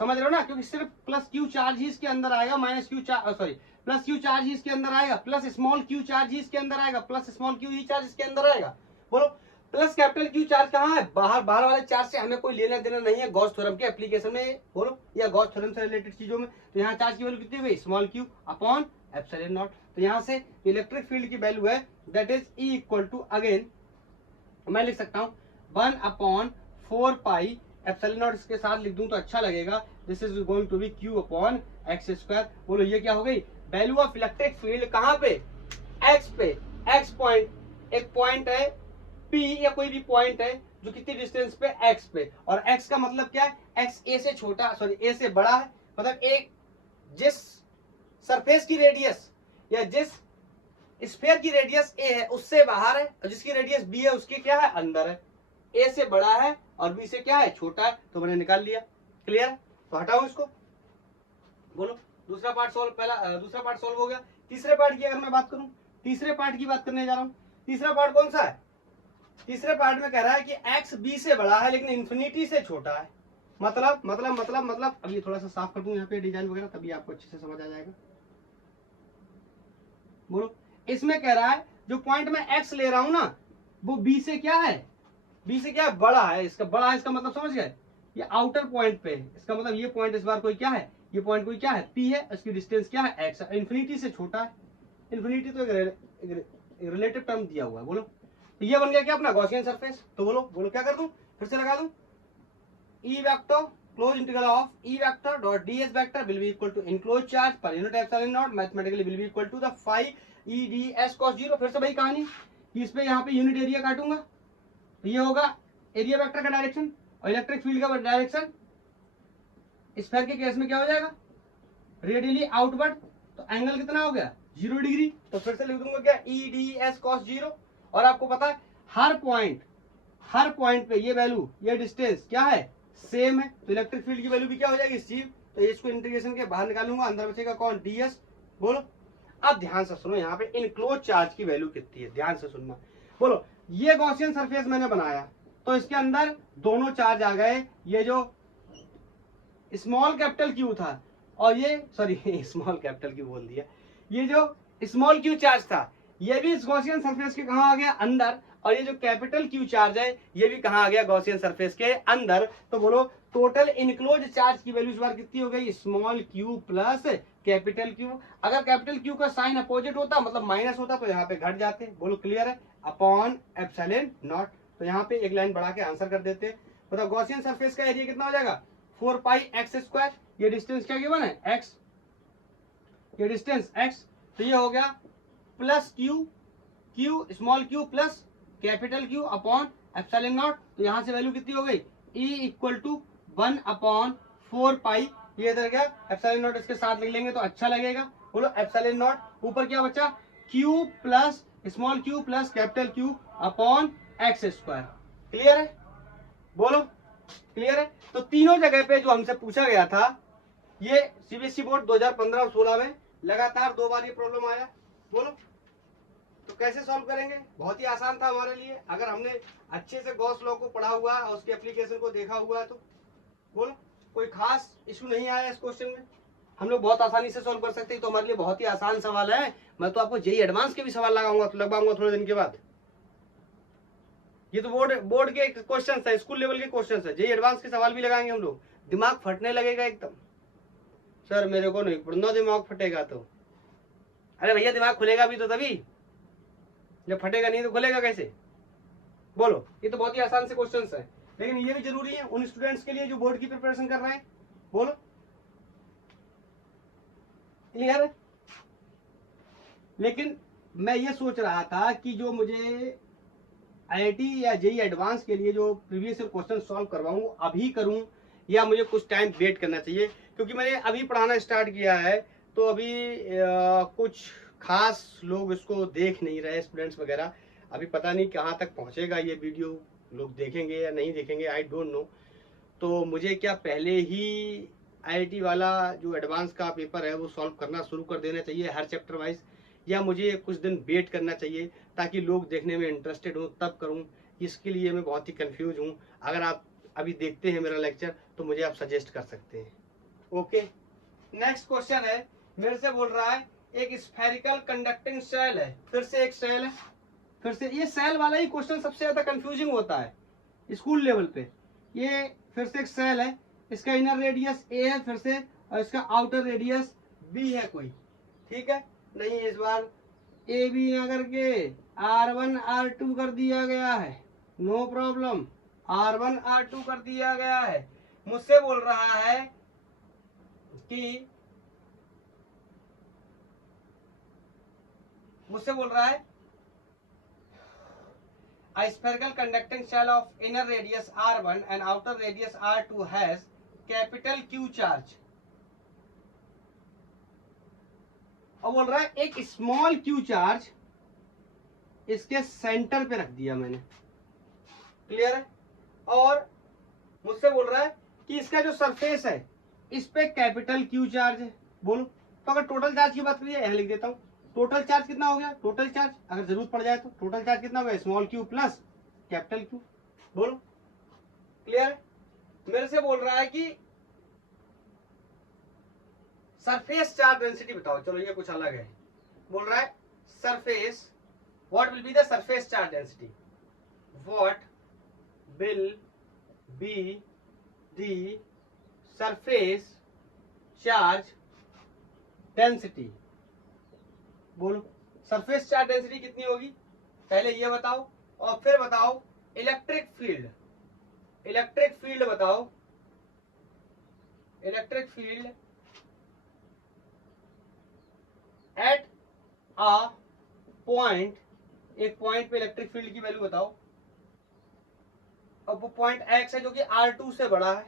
समझ रहे हो ना, क्योंकि सिर्फ प्लस क्यू चार्ज ही इसके अंदर आएगा, minus Q charge sorry plus Q charge ही इसके अंदर आएगा, प्लस स्मॉल क्यू चार्ज ही इसके अंदर आएगा, प्लस स्मॉल क्यू ही चार्ज इसके अंदर आएगा। बोलो प्लस कैपिटल क्यू चार्ज कहाँ है बाहर, बाहर वाले चार्ज से हमें कोई लेना देना नहीं है गॉस थ्योरम के एप्लीकेशन में, बोलो या गॉस थ्योरम से रिलेटेड चीजों में, तो यहाँ चार्ज की वैल्यू कितनी हुई small Q upon epsilon naught, तो यहाँ से इलेक्ट्रिक फील्ड की वैल्यू है that is E equal to again मैं लिख सकता हूँ 1/4 पाई एप्सिलॉन नॉट, इसके साथ लिख दूं तो अच्छा लगेगा, this is going to be Q upon X square. बोलो ये क्या हो गई वैल्यू ऑफ इलेक्ट्रिक फील्ड कहाँ पे एक्स पे, एक्स पॉइंट एक पॉइंट है पी या कोई भी पॉइंट है जो कितनी डिस्टेंस पे एक्स पे, और एक्स का मतलब क्या है एक्स ए से छोटा सॉरी ए से बड़ा है, मतलब एक जिस सरफेस की रेडियस या जिस स्फीयर की रेडियस ए है उससे बाहर है, और जिसकी रेडियस बी है उसकी क्या है अंदर है, ए से बड़ा है और बी से क्या है छोटा है, तो मैंने निकाल लिया। क्लियर, तो हटाओ इसको। बोलो दूसरा पार्ट सोल्व, पहला दूसरा पार्ट सोल्व हो गया। तीसरे पार्ट की अगर मैं बात करूं, तीसरे पार्ट की बात करने जा रहा हूं, तीसरा पार्ट कौन सा है, तीसरे पार्ट में कह रहा है कि एक्स बी से बड़ा है लेकिन इंफिनिटी से छोटा है, मतलब अब ये थोड़ा सा साफ कर दूं यहाँ पे डिजाइन वगैरह, तभी आपको अच्छे से समझ आ जाएगा। बोलो इसमें कह रहा है जो पॉइंट में एक्स ले रहा हूं ना वो बी से क्या है, बी से क्या है बड़ा है, इसका बड़ा है इसका मतलब समझ गए, ये आउटर पॉइंट पे, इसका मतलब ये पॉइंट इस बार कोई क्या है, ये पॉइंट कोई क्या है पी है, इसकी डिस्टेंस क्या है एक्स है, इन्फिनिटी से छोटा है, इन्फिनिटी तो एक रिलेटिव टर्म दिया हुआ है। बोलो तो ये बन गया क्या अपना गॉसियन सरफेस, तो बोलो बोलो क्या कर दूं फिर से लगा दूं E vector closed integral of E vector dot ds vector will be equal to enclose charge per unit epsilon naught mathematically will be equal to the phi E D S cos 0। फिर से वही कहानी कि इस पे यहाँ पे यूनिट एरिया काटूंगा तो ये होगा एरिया वेक्टर का डायरेक्शन और इलेक्ट्रिक फील्ड का डायरेक्शन स्फीयर के केस में क्या हो जाएगा, रेडियली आउटवर्ड, तो एंगल कितना हो गया 0 डिग्री। तो फिर से लिख दूंगा क्या, ई डी एस कॉस 0। और आपको पता है हर पॉइंट पे ये वैल्यू, ये डिस्टेंस क्या है, सेम है, तो इलेक्ट्रिक फील्ड की वैल्यू भी क्या हो जाएगी सी। तो इसको इंटीग्रेशन के बाहर निकालूंगा, अंदर बचेगा कौन, ds। बोलो अब ध्यान से सुनो, यहाँ पे इनक्लोज चार्ज की वैल्यू कितनी है, ध्यान से सुनना। बोलो ये गॉसियन सरफेस मैंने बनाया, तो इसके अंदर दोनों चार्ज आ गए, ये जो स्मॉल कैपिटल क्यू था और ये सॉरी स्मॉल कैपिटल क्यू बोल दिया, ये जो स्मॉल क्यू चार्ज था ये भी इस गॉसियन सरफेस के कहाँ आ गया, अंदर। और ये जो कैपिटल क्यू चार्ज है ये भी कहाँ आ गया, गॉसियन सरफेस के अंदर। तो बोलो टोटल इनक्लोज चार्ज की वैल्यू इस बार कितनी हो गई, small Q plus capital Q. अगर कैपिटल क्यू का साइन अपोजिट होता, मतलब माइनस होता, तो यहाँ पे घट जाते। बोलो क्लियर है, अपॉन एप्सिलॉन नॉट। तो यहाँ पे एक लाइन बढ़ा के आंसर कर देते। मतलब गॉसियन सरफेस का एरिया कितना हो जाएगा, 4 पाई एक्स स्क्वायर। ये डिस्टेंस क्या गिवन है, एक्स, ये डिस्टेंस एक्स। तो ये हो गया plus Q small Q plus capital Q upon epsilon naught. तो यहां से वैल्यू कितनी हो गई, E इक्वल टू 1 अपॉन 4 पाई। ये इधर गया, एप्सिलॉन नॉट इसके साथ लिख लेंगे तो अच्छा लगेगा। बोलो एप्सिलॉन नॉट, ऊपर क्या बचा, Q plus small Q plus capital Q upon X square. Clear है, बोलो क्लियर है। तो तीनों जगह पे जो हमसे पूछा गया था, ये सीबीएसई बोर्ड 2015 और 16 में लगातार 2 बार ये प्रॉब्लम आया। बोलो तो कैसे सॉल्व करेंगे, बहुत ही आसान था हमारे लिए, अगर हमने अच्छे से गॉस लॉ को पढ़ा हुआ और उसके एप्लीकेशन को देखा हुआ है तो। बोलो कोई खास इशू नहीं आया इस क्वेश्चन में, हम लोग बहुत आसानी से सॉल्व कर सकते हैं। तो हमारे लिए बहुत ही आसान सवाल है। मैं तो आपको जेई एडवांस के भी सवाल लगाऊंगा थोड़े दिन के बाद। ये तो बोर्ड के क्वेश्चन है, स्कूल लेवल के क्वेश्चन है, जेई एडवांस के सवाल भी लगाएंगे हम लोग। दिमाग फटने लगेगा एकदम, सर मेरे को नहीं पढ़ना, दिमाग फटेगा तो। अरे भैया दिमाग खुलेगा भी तो तभी, जब फटेगा नहीं तो खुलेगा कैसे। बोलो ये तो बहुत ही आसान से क्वेश्चंस है, लेकिन ये भी जरूरी है उन स्टूडेंट्स के लिए जो बोर्ड की प्रिपरेशन कर रहे हैं। बोलो क्लियर है। लेकिन मैं ये सोच रहा था कि जो मुझे आईआईटी या जेई एडवांस के लिए जो प्रीवियस ईयर क्वेश्चन सॉल्व करवाऊं अभी करूं, या मुझे कुछ टाइम वेट करना चाहिए, क्योंकि मैंने अभी पढ़ाना स्टार्ट किया है। तो अभी कुछ खास लोग इसको देख नहीं रहे, स्टूडेंट्स वगैरह। अभी पता नहीं कहाँ तक पहुँचेगा ये वीडियो, लोग देखेंगे या नहीं देखेंगे, आई डोंट नो। तो मुझे क्या पहले ही आईआईटी वाला जो एडवांस का पेपर है वो सॉल्व करना शुरू कर देना चाहिए हर चैप्टर वाइज, या मुझे कुछ दिन वेट करना चाहिए ताकि लोग देखने में इंटरेस्टेड हो तब करूं। इसके लिए मैं बहुत ही कंफ्यूज हूं। अगर आप अभी देखते हैं मेरा लेक्चर तो मुझे आप सजेस्ट कर सकते हैं। ओके, नेक्स्ट क्वेश्चन है, मेरे से बोल रहा है एक स्फेरिकल कंडक्टिंग सेल है, फिर से एक सेल है, फिर से ये सेल वाला ही क्वेश्चन सबसे ज्यादा कंफ्यूजिंग होता है स्कूल लेवल पे। ये फिर से एक सेल है, इसका इनर रेडियस ए है फिर से, और इसका आउटर रेडियस बी है कोई, ठीक है। नहीं इस बार ए बी ना करके R1 R2 कर दिया गया है, नो प्रॉब्लम, R1 R2 कर दिया गया है। मुझसे बोल रहा है कि a spherical conducting shell of inner radius R1 and outer radius R2 has capital Q charge। और बोल रहा है एक स्मॉल क्यू चार्ज इसके सेंटर पे रख दिया मैंने, क्लियर है। और मुझसे बोल रहा है कि इसका जो सरफेस है इस पे कैपिटल क्यू चार्ज है। बोलो तो अगर टोटल चार्ज की बात करिए, यहां लिख देता हूं, टोटल चार्ज कितना हो गया, टोटल चार्ज अगर जरूरत पड़ जाए तो टोटल चार्ज कितना हो गया, small Q plus capital Q. बोलो क्लियर है। मेरे से बोल रहा है कि सरफेस चार्ज डेंसिटी बताओ, चलो ये कुछ अलग है। बोल रहा है surface, what will be the surface charge density, what will be the surface charge density. बोलो सरफेस चार्ज डेंसिटी कितनी होगी, पहले ये बताओ और फिर बताओ इलेक्ट्रिक फील्ड बताओ, electric field at a point, एक पॉइंट पे इलेक्ट्रिक फील्ड की वैल्यू बताओ। अब वो पॉइंट एक्स है जो कि R2 से बड़ा है,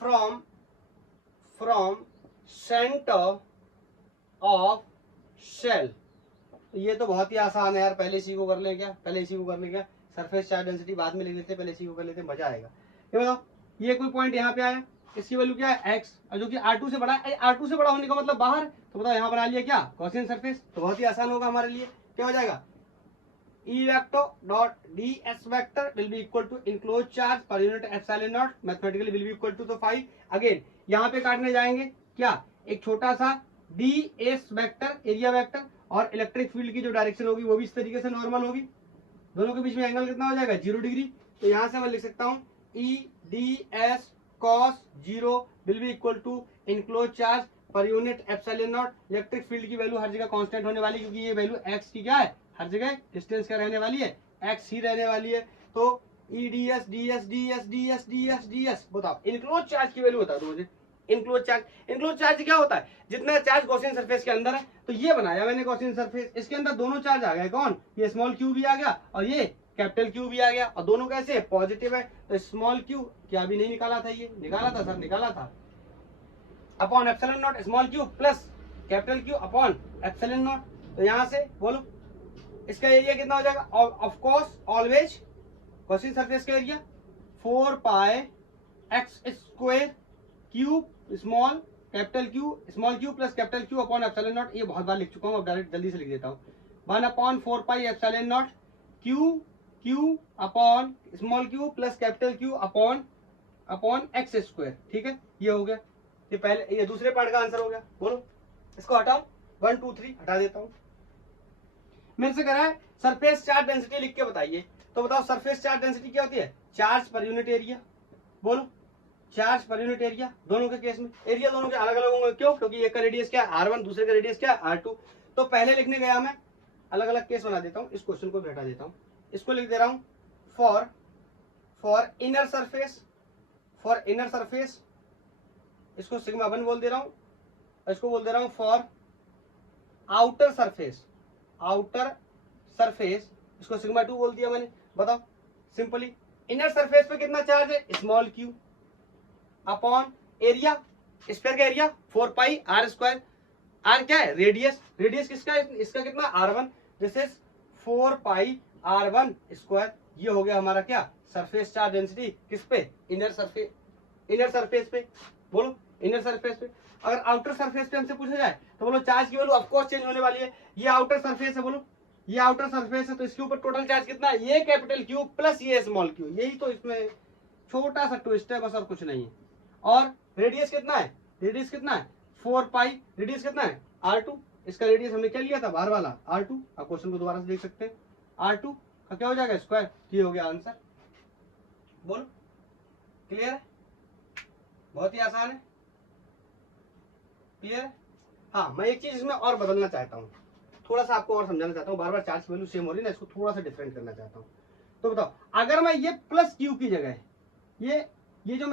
फ्रॉम सेंटर ऑफ शेल। ये तो बहुत ही आसान है यार, पहले इसी को कर लें क्या, पहले इसी को कर लें क्या, सरफेस चार्ज डेंसिटी बाद में लिख लेते हैं, पहले इसी को कर लेते हैं, मजा आएगा। ये बताओ, ये कोई पॉइंट यहाँ पे आया, इसकी वैल्यू क्या है x, और जो कि r2 से बड़ा है, r2 से बड़ा होने का मतलब बाहर, तो बताओ यहाँ बना लिया क्या, गॉसियन सरफेस, तो बहुत ही आसान होगा हमारे लिए। क्या हो जाएगा, E vector dot ds vector will be equal to enclosed charge per unit epsilon naught, mathematically will be equal to, तो 5 अगेन यहाँ पे काटने जाएंगे क्या, एक छोटा सा ds वेक्टर, एरिया वेक्टर, और इलेक्ट्रिक फील्ड की जो डायरेक्शन होगी वो भी इस तरीके से नॉर्मल होगी, दोनों के बीच में एंगल कितना हो जाएगा, 0 डिग्री। तो यहाँ से मैं लिख सकता हूँ E D S cos 0 will be equal to enclose charge per unit epsilon naught. Electric field की वैल्यू हर जगह कांस्टेंट होने वाली, क्योंकि ये वैल्यू एक्स की क्या है, हर जगह डिस्टेंस क्या रहने वाली है, एक्स ही रहने वाली है। तो ई D S D S D S D S D S D S, बताओ इनक्लोज चार्ज की वैल्यू बता दो मुझे। इनक्लोज चार्ज क्या होता है, जितना चार्ज गॉसियन सरफेस के अंदर है, तो ये बनाया मैंने गॉसियन सरफेस, इसके अंदर दोनों चार्ज आ गए, कौन, ये स्मॉल क्यू भी आ गया और ये कैपिटल क्यू भी आ गया, और दोनों कैसे पॉजिटिव है, तो स्मॉल क्यू क्या भी नहीं निकाला था, ये निकाला था सर, निकाला था, upon epsilon naught small Q plus capital Q upon epsilon naught. तो यहां से बोलो इसका एरिया कितना हो जाएगा, of course always Gaussian surface का area 4 pi X square cube small small Q plus capital Q upon epsilon naught. ये बहुत बार लिख चुका हूँ, अब डायरेक्ट जल्दी से लिख देता हूँ, 1/4 pi epsilon not Q upon small Q plus capital Q upon X square. ठीक है, ये हो गया, ये पहले, ये दूसरे पार्ट का आंसर हो गया। बोलो इसको हटाओ, 1 2 3 हटा देता हूँ। मेरे से कह रहा है सरफेस चार्ज डेंसिटी लिख के बताइए, तो बताओ सरफेस चार्ज डेंसिटी क्या होती है, चार्ज पर यूनिट एरिया। बोलो चार्ज पर यूनिट एरिया, दोनों के केस में एरिया दोनों के अलग अलग होंगे, क्यों, क्योंकि एक का रेडियस क्या है r1, दूसरे का रेडियस क्या है r2। तो पहले लिखने गया मैं अलग अलग केस बना देता हूँ, इस क्वेश्चन को भी हटा देता हूँ, इसको लिख दे रहा हूँ फॉर इनर सरफेस, इसको सिग्मा 1 बोल दे रहा हूँ, इसको बोल दे रहा हूँ फॉर आउटर सरफेस, इसको सिग्मा 2 बोल दिया मैंने। बताओ सिंपली इनर सरफेस पे कितना चार्ज है, small Q upon area, sphere का area 4 pi R square, R क्या है, रेडियस किसका है, इसका कितना r1, this is 4 pi r1 square. ये हो गया हमारा क्या, सरफेस चार्ज डेंसिटी किस पे, इनर सरफेस पे। बोलो इनर सरफेस पे। अगर आउटर सरफेस पे हमसे पूछा जाए तो बोलो चार्ज की वैल्यू ऑफ कोर्स चेंज होने वाली है, ये आउटर सरफेस है, बोलो ये आउटर सरफेस है, तो इसके ऊपर टोटल चार्ज कितना है, ये कैपिटल क्यू प्लस ये स्मॉल क्यू, यही तो इसमें छोटा सा ट्विस्ट है बस, और कुछ नहीं है। और रेडियस कितना है, 4 पाई, रेडियस कितना है r2, इसका रेडियस हमने क्या लिया था बाहर वाला r2, आप क्वेश्चन को दोबारा से देख सकते हैं, r2 का क्या हो जाएगा स्क्वायर, ये हो गया आंसर। बोलो क्लियर है, बहुत ही आसान है, क्लियर है। हाँ मैं एक चीज इसमें और बदलना चाहता हूँ, थोड़ा सा आपको और समझाना चाहता हूँ, बार बार चार्ज की वैल्यू सेम हो रही है ना, इसको थोड़ा सा डिफरेंट करना चाहता हूँ। तो बताओ अगर मैं ये प्लस क्यू की जगह ये जो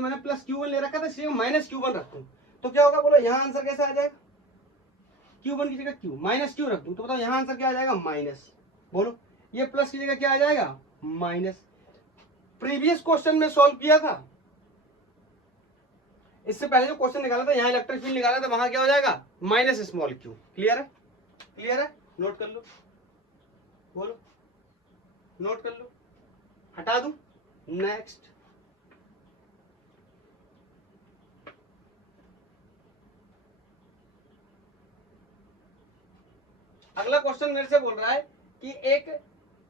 मैंने प्लस Q1 ले रखा था, इसलिए माइनस Q1 रखूं, तो क्या होगा, बोलो यहाँ आंसर कैसे आ जाएगा, Q1 की जगह Q माइनस Q रख दूं, तो बताओ यहाँ आंसर क्या आ जाएगा, माइनस। बोलो ये प्लस की जगह क्या आ जाएगा, माइनस। प्रीवियस क्वेश्चन में सॉल्व किया था, इससे पहले जो क्वेश्चन निकाला था, यहाँ इलेक्ट्रिक फील्ड निकाला था, वहां क्या हो जाएगा, माइनस स्मॉल क्यू। क्लियर है, नोट कर लो, बोलो नोट कर लो, हटा दूं, नेक्स्ट। अगला क्वेश्चन मेरे से बोल रहा है कि एक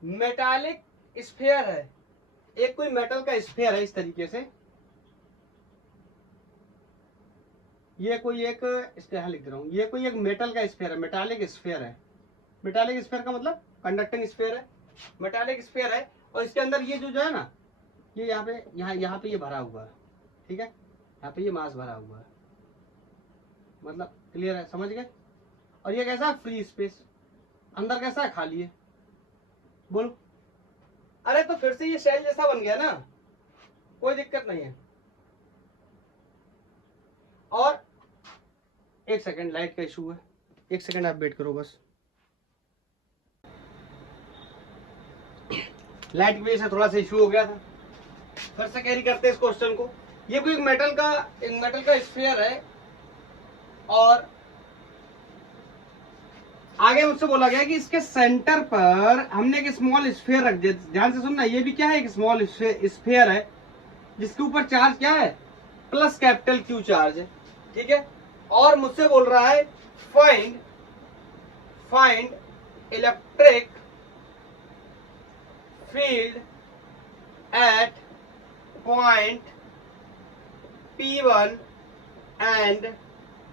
मेटालिक स्फीयर है, एक कोई मेटल का स्फीयर है इस तरीके से, ये कोई एक, इसके यहां लिख दे रहा हूं, ये कोई एक मेटल का स्फीयर है, मेटालिक स्फीयर है। मेटालिक स्फीयर का मतलब कंडक्टिंग स्फीयर है, मेटालिक स्फीयर है, और इसके अंदर ये जो है ना, ये यहाँ पे ये भरा हुआ है, ठीक है, यहाँ पे ये मास भरा हुआ है, मतलब क्लियर है, समझ गए। और ये कैसा फ्री स्पेस, अंदर कैसा है, खाली है। बोलो अरे तो फिर से ये शेल जैसा बन गया ना, कोई दिक्कत नहीं है। और एक सेकंड, लाइट का इशू है, एक सेकंड आप वेट करो बस, लाइट की वजह से थोड़ा सा इशू हो गया था। फिर से कैरी करते हैं इस क्वेश्चन को। ये कोई मेटल का स्फीयर है और आगे मुझसे बोला गया कि इसके सेंटर पर हमने एक स्मॉल स्फीयर रख दिया। ध्यान से सुनना, ये भी क्या है, एक स्मॉल स्फीयर है जिसके ऊपर चार्ज क्या है, प्लस कैपिटल क्यू चार्ज है, ठीक है। और मुझसे बोल रहा है find electric field eight point P1 and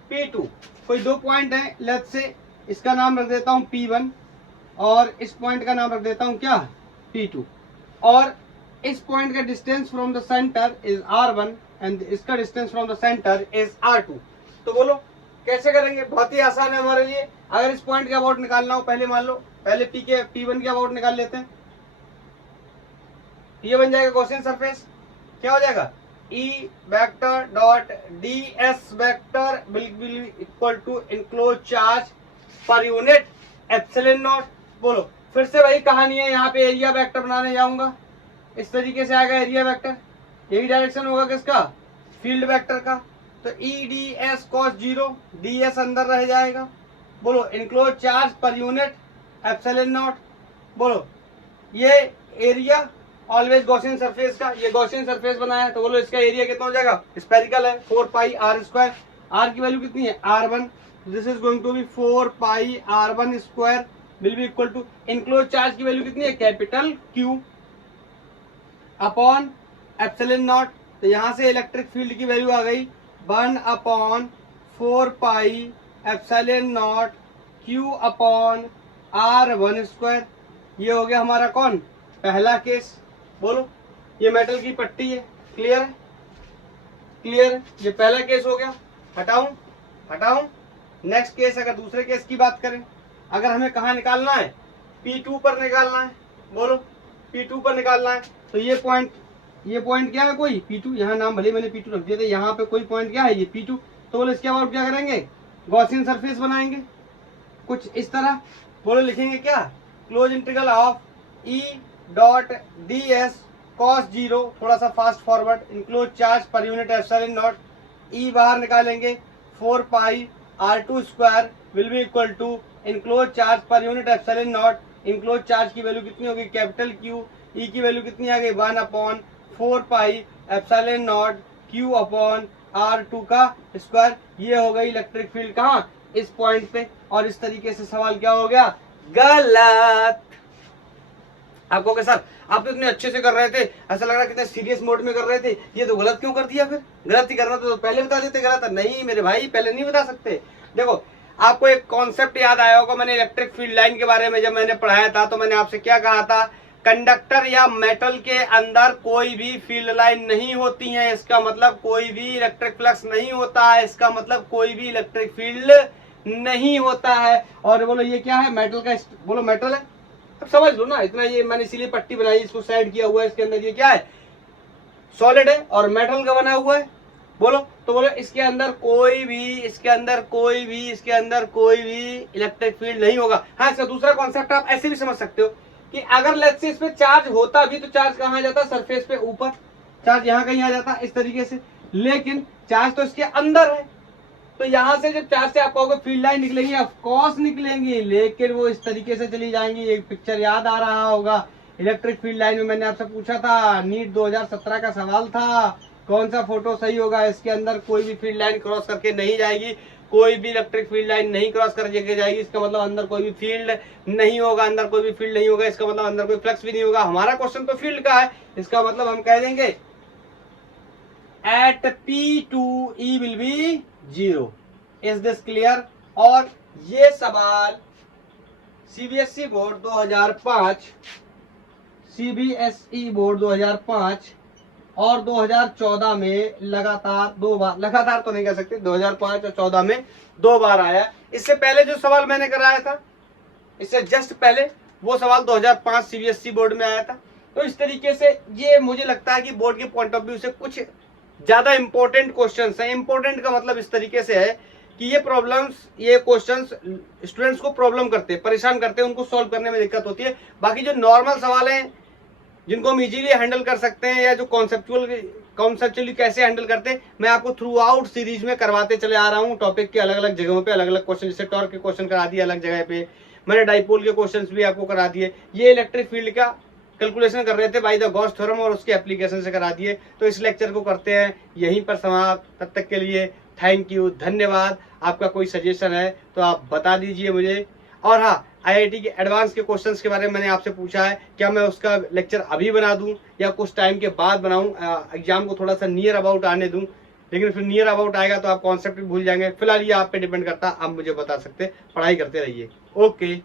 P2। कोई दो पॉइंट है, लेट्स से इसका नाम रख देता हूं P1 और इस पॉइंट का नाम रख देता हूं क्या, P2, और इस पॉइंट का distance from the centre is R1 and इसका distance from the centre is R2। तो बोलो कैसे करेंगे, बहुत ही आसान है हमारे लिए। अगर इस पॉइंट का अबाउट निकालना हो, पहले मान लो पहले P1 के अबाउट निकाल लेते हैं। ये बन जाएगा गॉसियन सरफेस, क्या हो जाएगा, E vector dot ds vector will be equal to enclose charge per unit epsilon naught. बोलो फिर से वही कहानी है, यहाँ पे एरिया वेक्टर बनाने जाऊंगा, इस तरीके से आएगा एरिया वेक्टर, यही डायरेक्शन होगा किसका, फील्ड वेक्टर का। तो E ds cos 0, ds अंदर रह जाएगा। बोलो enclose charge per unit epsilon naught. बोलो ये एरिया ऑलवेज गॉसियन सरफेस का, ये गॉसियन सरफेस बना है, तो बोलो इसका एरिया कितना हो जाएगा, स्पेरिकल है, 4 पाई आर स्क्वायर। आर की वैल्यू कितनी है, R1, this is going to be 4 pi R1 square will be equal to enclose charge की वैल्यू कितनी है, capital Q upon epsilon naught. तो यहां से इलेक्ट्रिक फील्ड की वैल्यू आ गई 1 upon 4 pi epsilon naught Q upon R1 square. ये हो गया हमारा कौन, पहला केस। बोलो ये मेटल की पट्टी है, क्लियर है, क्लियर है, ये पहला केस हो गया, हटाऊं। नेक्स्ट केस, अगर दूसरे केस की बात करें, अगर हमें कहाँ निकालना है, P2 पर निकालना है। बोलो P2 पर निकालना है, तो ये पॉइंट क्या है, कोई P2, यहाँ नाम भले मैंने P2 रख दिया था, यहाँ पे कोई पॉइंट क्या है, ये P2। तो बोलो इसके बाद क्या करेंगे, गॉसियन सरफेस बनाएंगे कुछ इस तरह। बोलो लिखेंगे क्या, closed integral of E dot ds cos 0, थोड़ा सा fast forward, enclosed charge per unit epsilon naught, E बाहर निकालेंगे 4 pi R2 square will be equal to enclose charge per unit epsilon naught. Enclosed charge की वैल्यू कितनी होगी, कैपिटल Q, E की वैल्यू कितनी आ गई, 1 upon 4 pi epsilon naught Q upon R2 का स्क्वायर। ये हो गई इलेक्ट्रिक फील्ड कहाँ, इस पॉइंट पे। और इस तरीके से सवाल क्या हो गया, गलत। आप कहोगे सर आप तो इतने अच्छे से कर रहे थे, ऐसा लग रहा है कितने सीरियस मोड में कर रहे थे, ये तो गलत क्यों कर दिया, फिर गलत ही करना तो पहले बता देते गलत है। नहीं मेरे भाई, पहले नहीं बता सकते। देखो आपको एक कॉन्सेप्ट याद आया होगा, मैंने इलेक्ट्रिक फील्ड लाइन के बारे में जब मैंने पढ़ाया था तो मैंने आपसे क्या कहा था, कंडक्टर या मेटल के अंदर कोई भी फील्ड लाइन नहीं होती है, इसका मतलब कोई भी इलेक्ट्रिक फ्लक्स नहीं होता है, इसका मतलब कोई भी इलेक्ट्रिक फील्ड नहीं होता है। और बोलो ये क्या है, मेटल का, बोलो मेटल है, अब समझ लो ना इतना, ये मैंने इसीलिए पट्टी बनाई, इसको साइड किया हुआ है, इसके अंदर ये क्या है, सॉलिड है और मेटल का बना हुआ है। बोलो तो बोलो इसके अंदर कोई भी इलेक्ट्रिक फील्ड नहीं होगा। हाँ, इसका दूसरा कॉन्सेप्ट आप ऐसे भी समझ सकते हो कि अगर लेट्स से इस पे चार्ज होता भी तो चार्ज कहाँ आ जाता, सरफेस पे ऊपर, चार्ज यहाँ कहीं आ जाता इस तरीके से, लेकिन चार्ज तो इसके अंदर है। तो यहां से जब चार्ज से आप कहोगे फील्ड लाइन निकलेंगी, ऑफकोर्स निकलेंगी, लेकिन वो इस तरीके से चली जाएंगी। एक पिक्चर याद आ रहा होगा, इलेक्ट्रिक फील्ड लाइन में मैंने आपसे पूछा था, नीट 2017 का सवाल था, कौन सा फोटो सही होगा, इसके अंदर कोई भी फील्ड लाइन क्रॉस करके नहीं जाएगी, कोई भी इलेक्ट्रिक फील्ड लाइन नहीं क्रॉस करके जाएगी, इसका मतलब अंदर कोई भी फील्ड नहीं होगा, इसका मतलब अंदर कोई फ्लक्स भी नहीं होगा। हमारा क्वेश्चन तो फील्ड का है, इसका मतलब हम कह देंगे at P2 E will be 0। Is this clear? और ये सवाल CBSE बोर्ड 2005 और 2014 में लगातार 2 बार, लगातार तो नहीं कह सकते, 2005 और 14 में 2 बार आया। इससे पहले जो सवाल मैंने कराया था, इससे जस्ट पहले, वो सवाल 2005 CBSE बोर्ड में आया था। तो इस तरीके से ये मुझे लगता है कि बोर्ड के पॉइंट ऑफ व्यू से कुछ ज्यादा इंपॉर्टेंट क्वेश्चंस हैं। इंपॉर्टेंट का मतलब इस तरीके से है कि ये क्वेश्चंस स्टूडेंट्स को प्रॉब्लम करते हैं, परेशान करते हैं, उनको सॉल्व करने में दिक्कत होती है। बाकी जो नॉर्मल सवाल हैं जिनको हम इजीली हैंडल कर सकते हैं, या जो कॉन्सेप्चुअल कॉन्सेप्चुअली कैसे हैंडल करते हैं, मैं आपको थ्रू आउट सीरीज में करवाते चले आ रहा हूँ। टॉपिक के अलग अलग जगहों पे अलग अलग क्वेश्चन, जैसे टॉर्क के क्वेश्चन करा दिए अलग जगह पे, मैंने डाइपोल के क्वेश्चंस भी आपको करा दिए, ये इलेक्ट्रिक फील्ड का कैलकुलेशन कर रहे थे बाय द गॉस थ्योरम और उसके एप्लीकेशन से करा दिए। तो इस लेक्चर को करते हैं यहीं पर समाप्त। तब तक के लिए थैंक यू, धन्यवाद। आपका कोई सजेशन है तो आप बता दीजिए मुझे। और हाँ, आईआईटी के एडवांस के क्वेश्चंस के बारे में मैंने आपसे पूछा है, क्या मैं उसका लेक्चर अभी बना दूं या कुछ टाइम के बाद बनाऊं, एग्जाम को थोड़ा सा नियर अबाउट आने दूं। लेकिन फिर नियर अबाउट आएगा तो आप कॉन्सेप्ट भी भूल जाएंगे। फिलहाल ये आप पे डिपेंड करता है, आप मुझे बता सकते, पढ़ाई करते रहिए। ओके।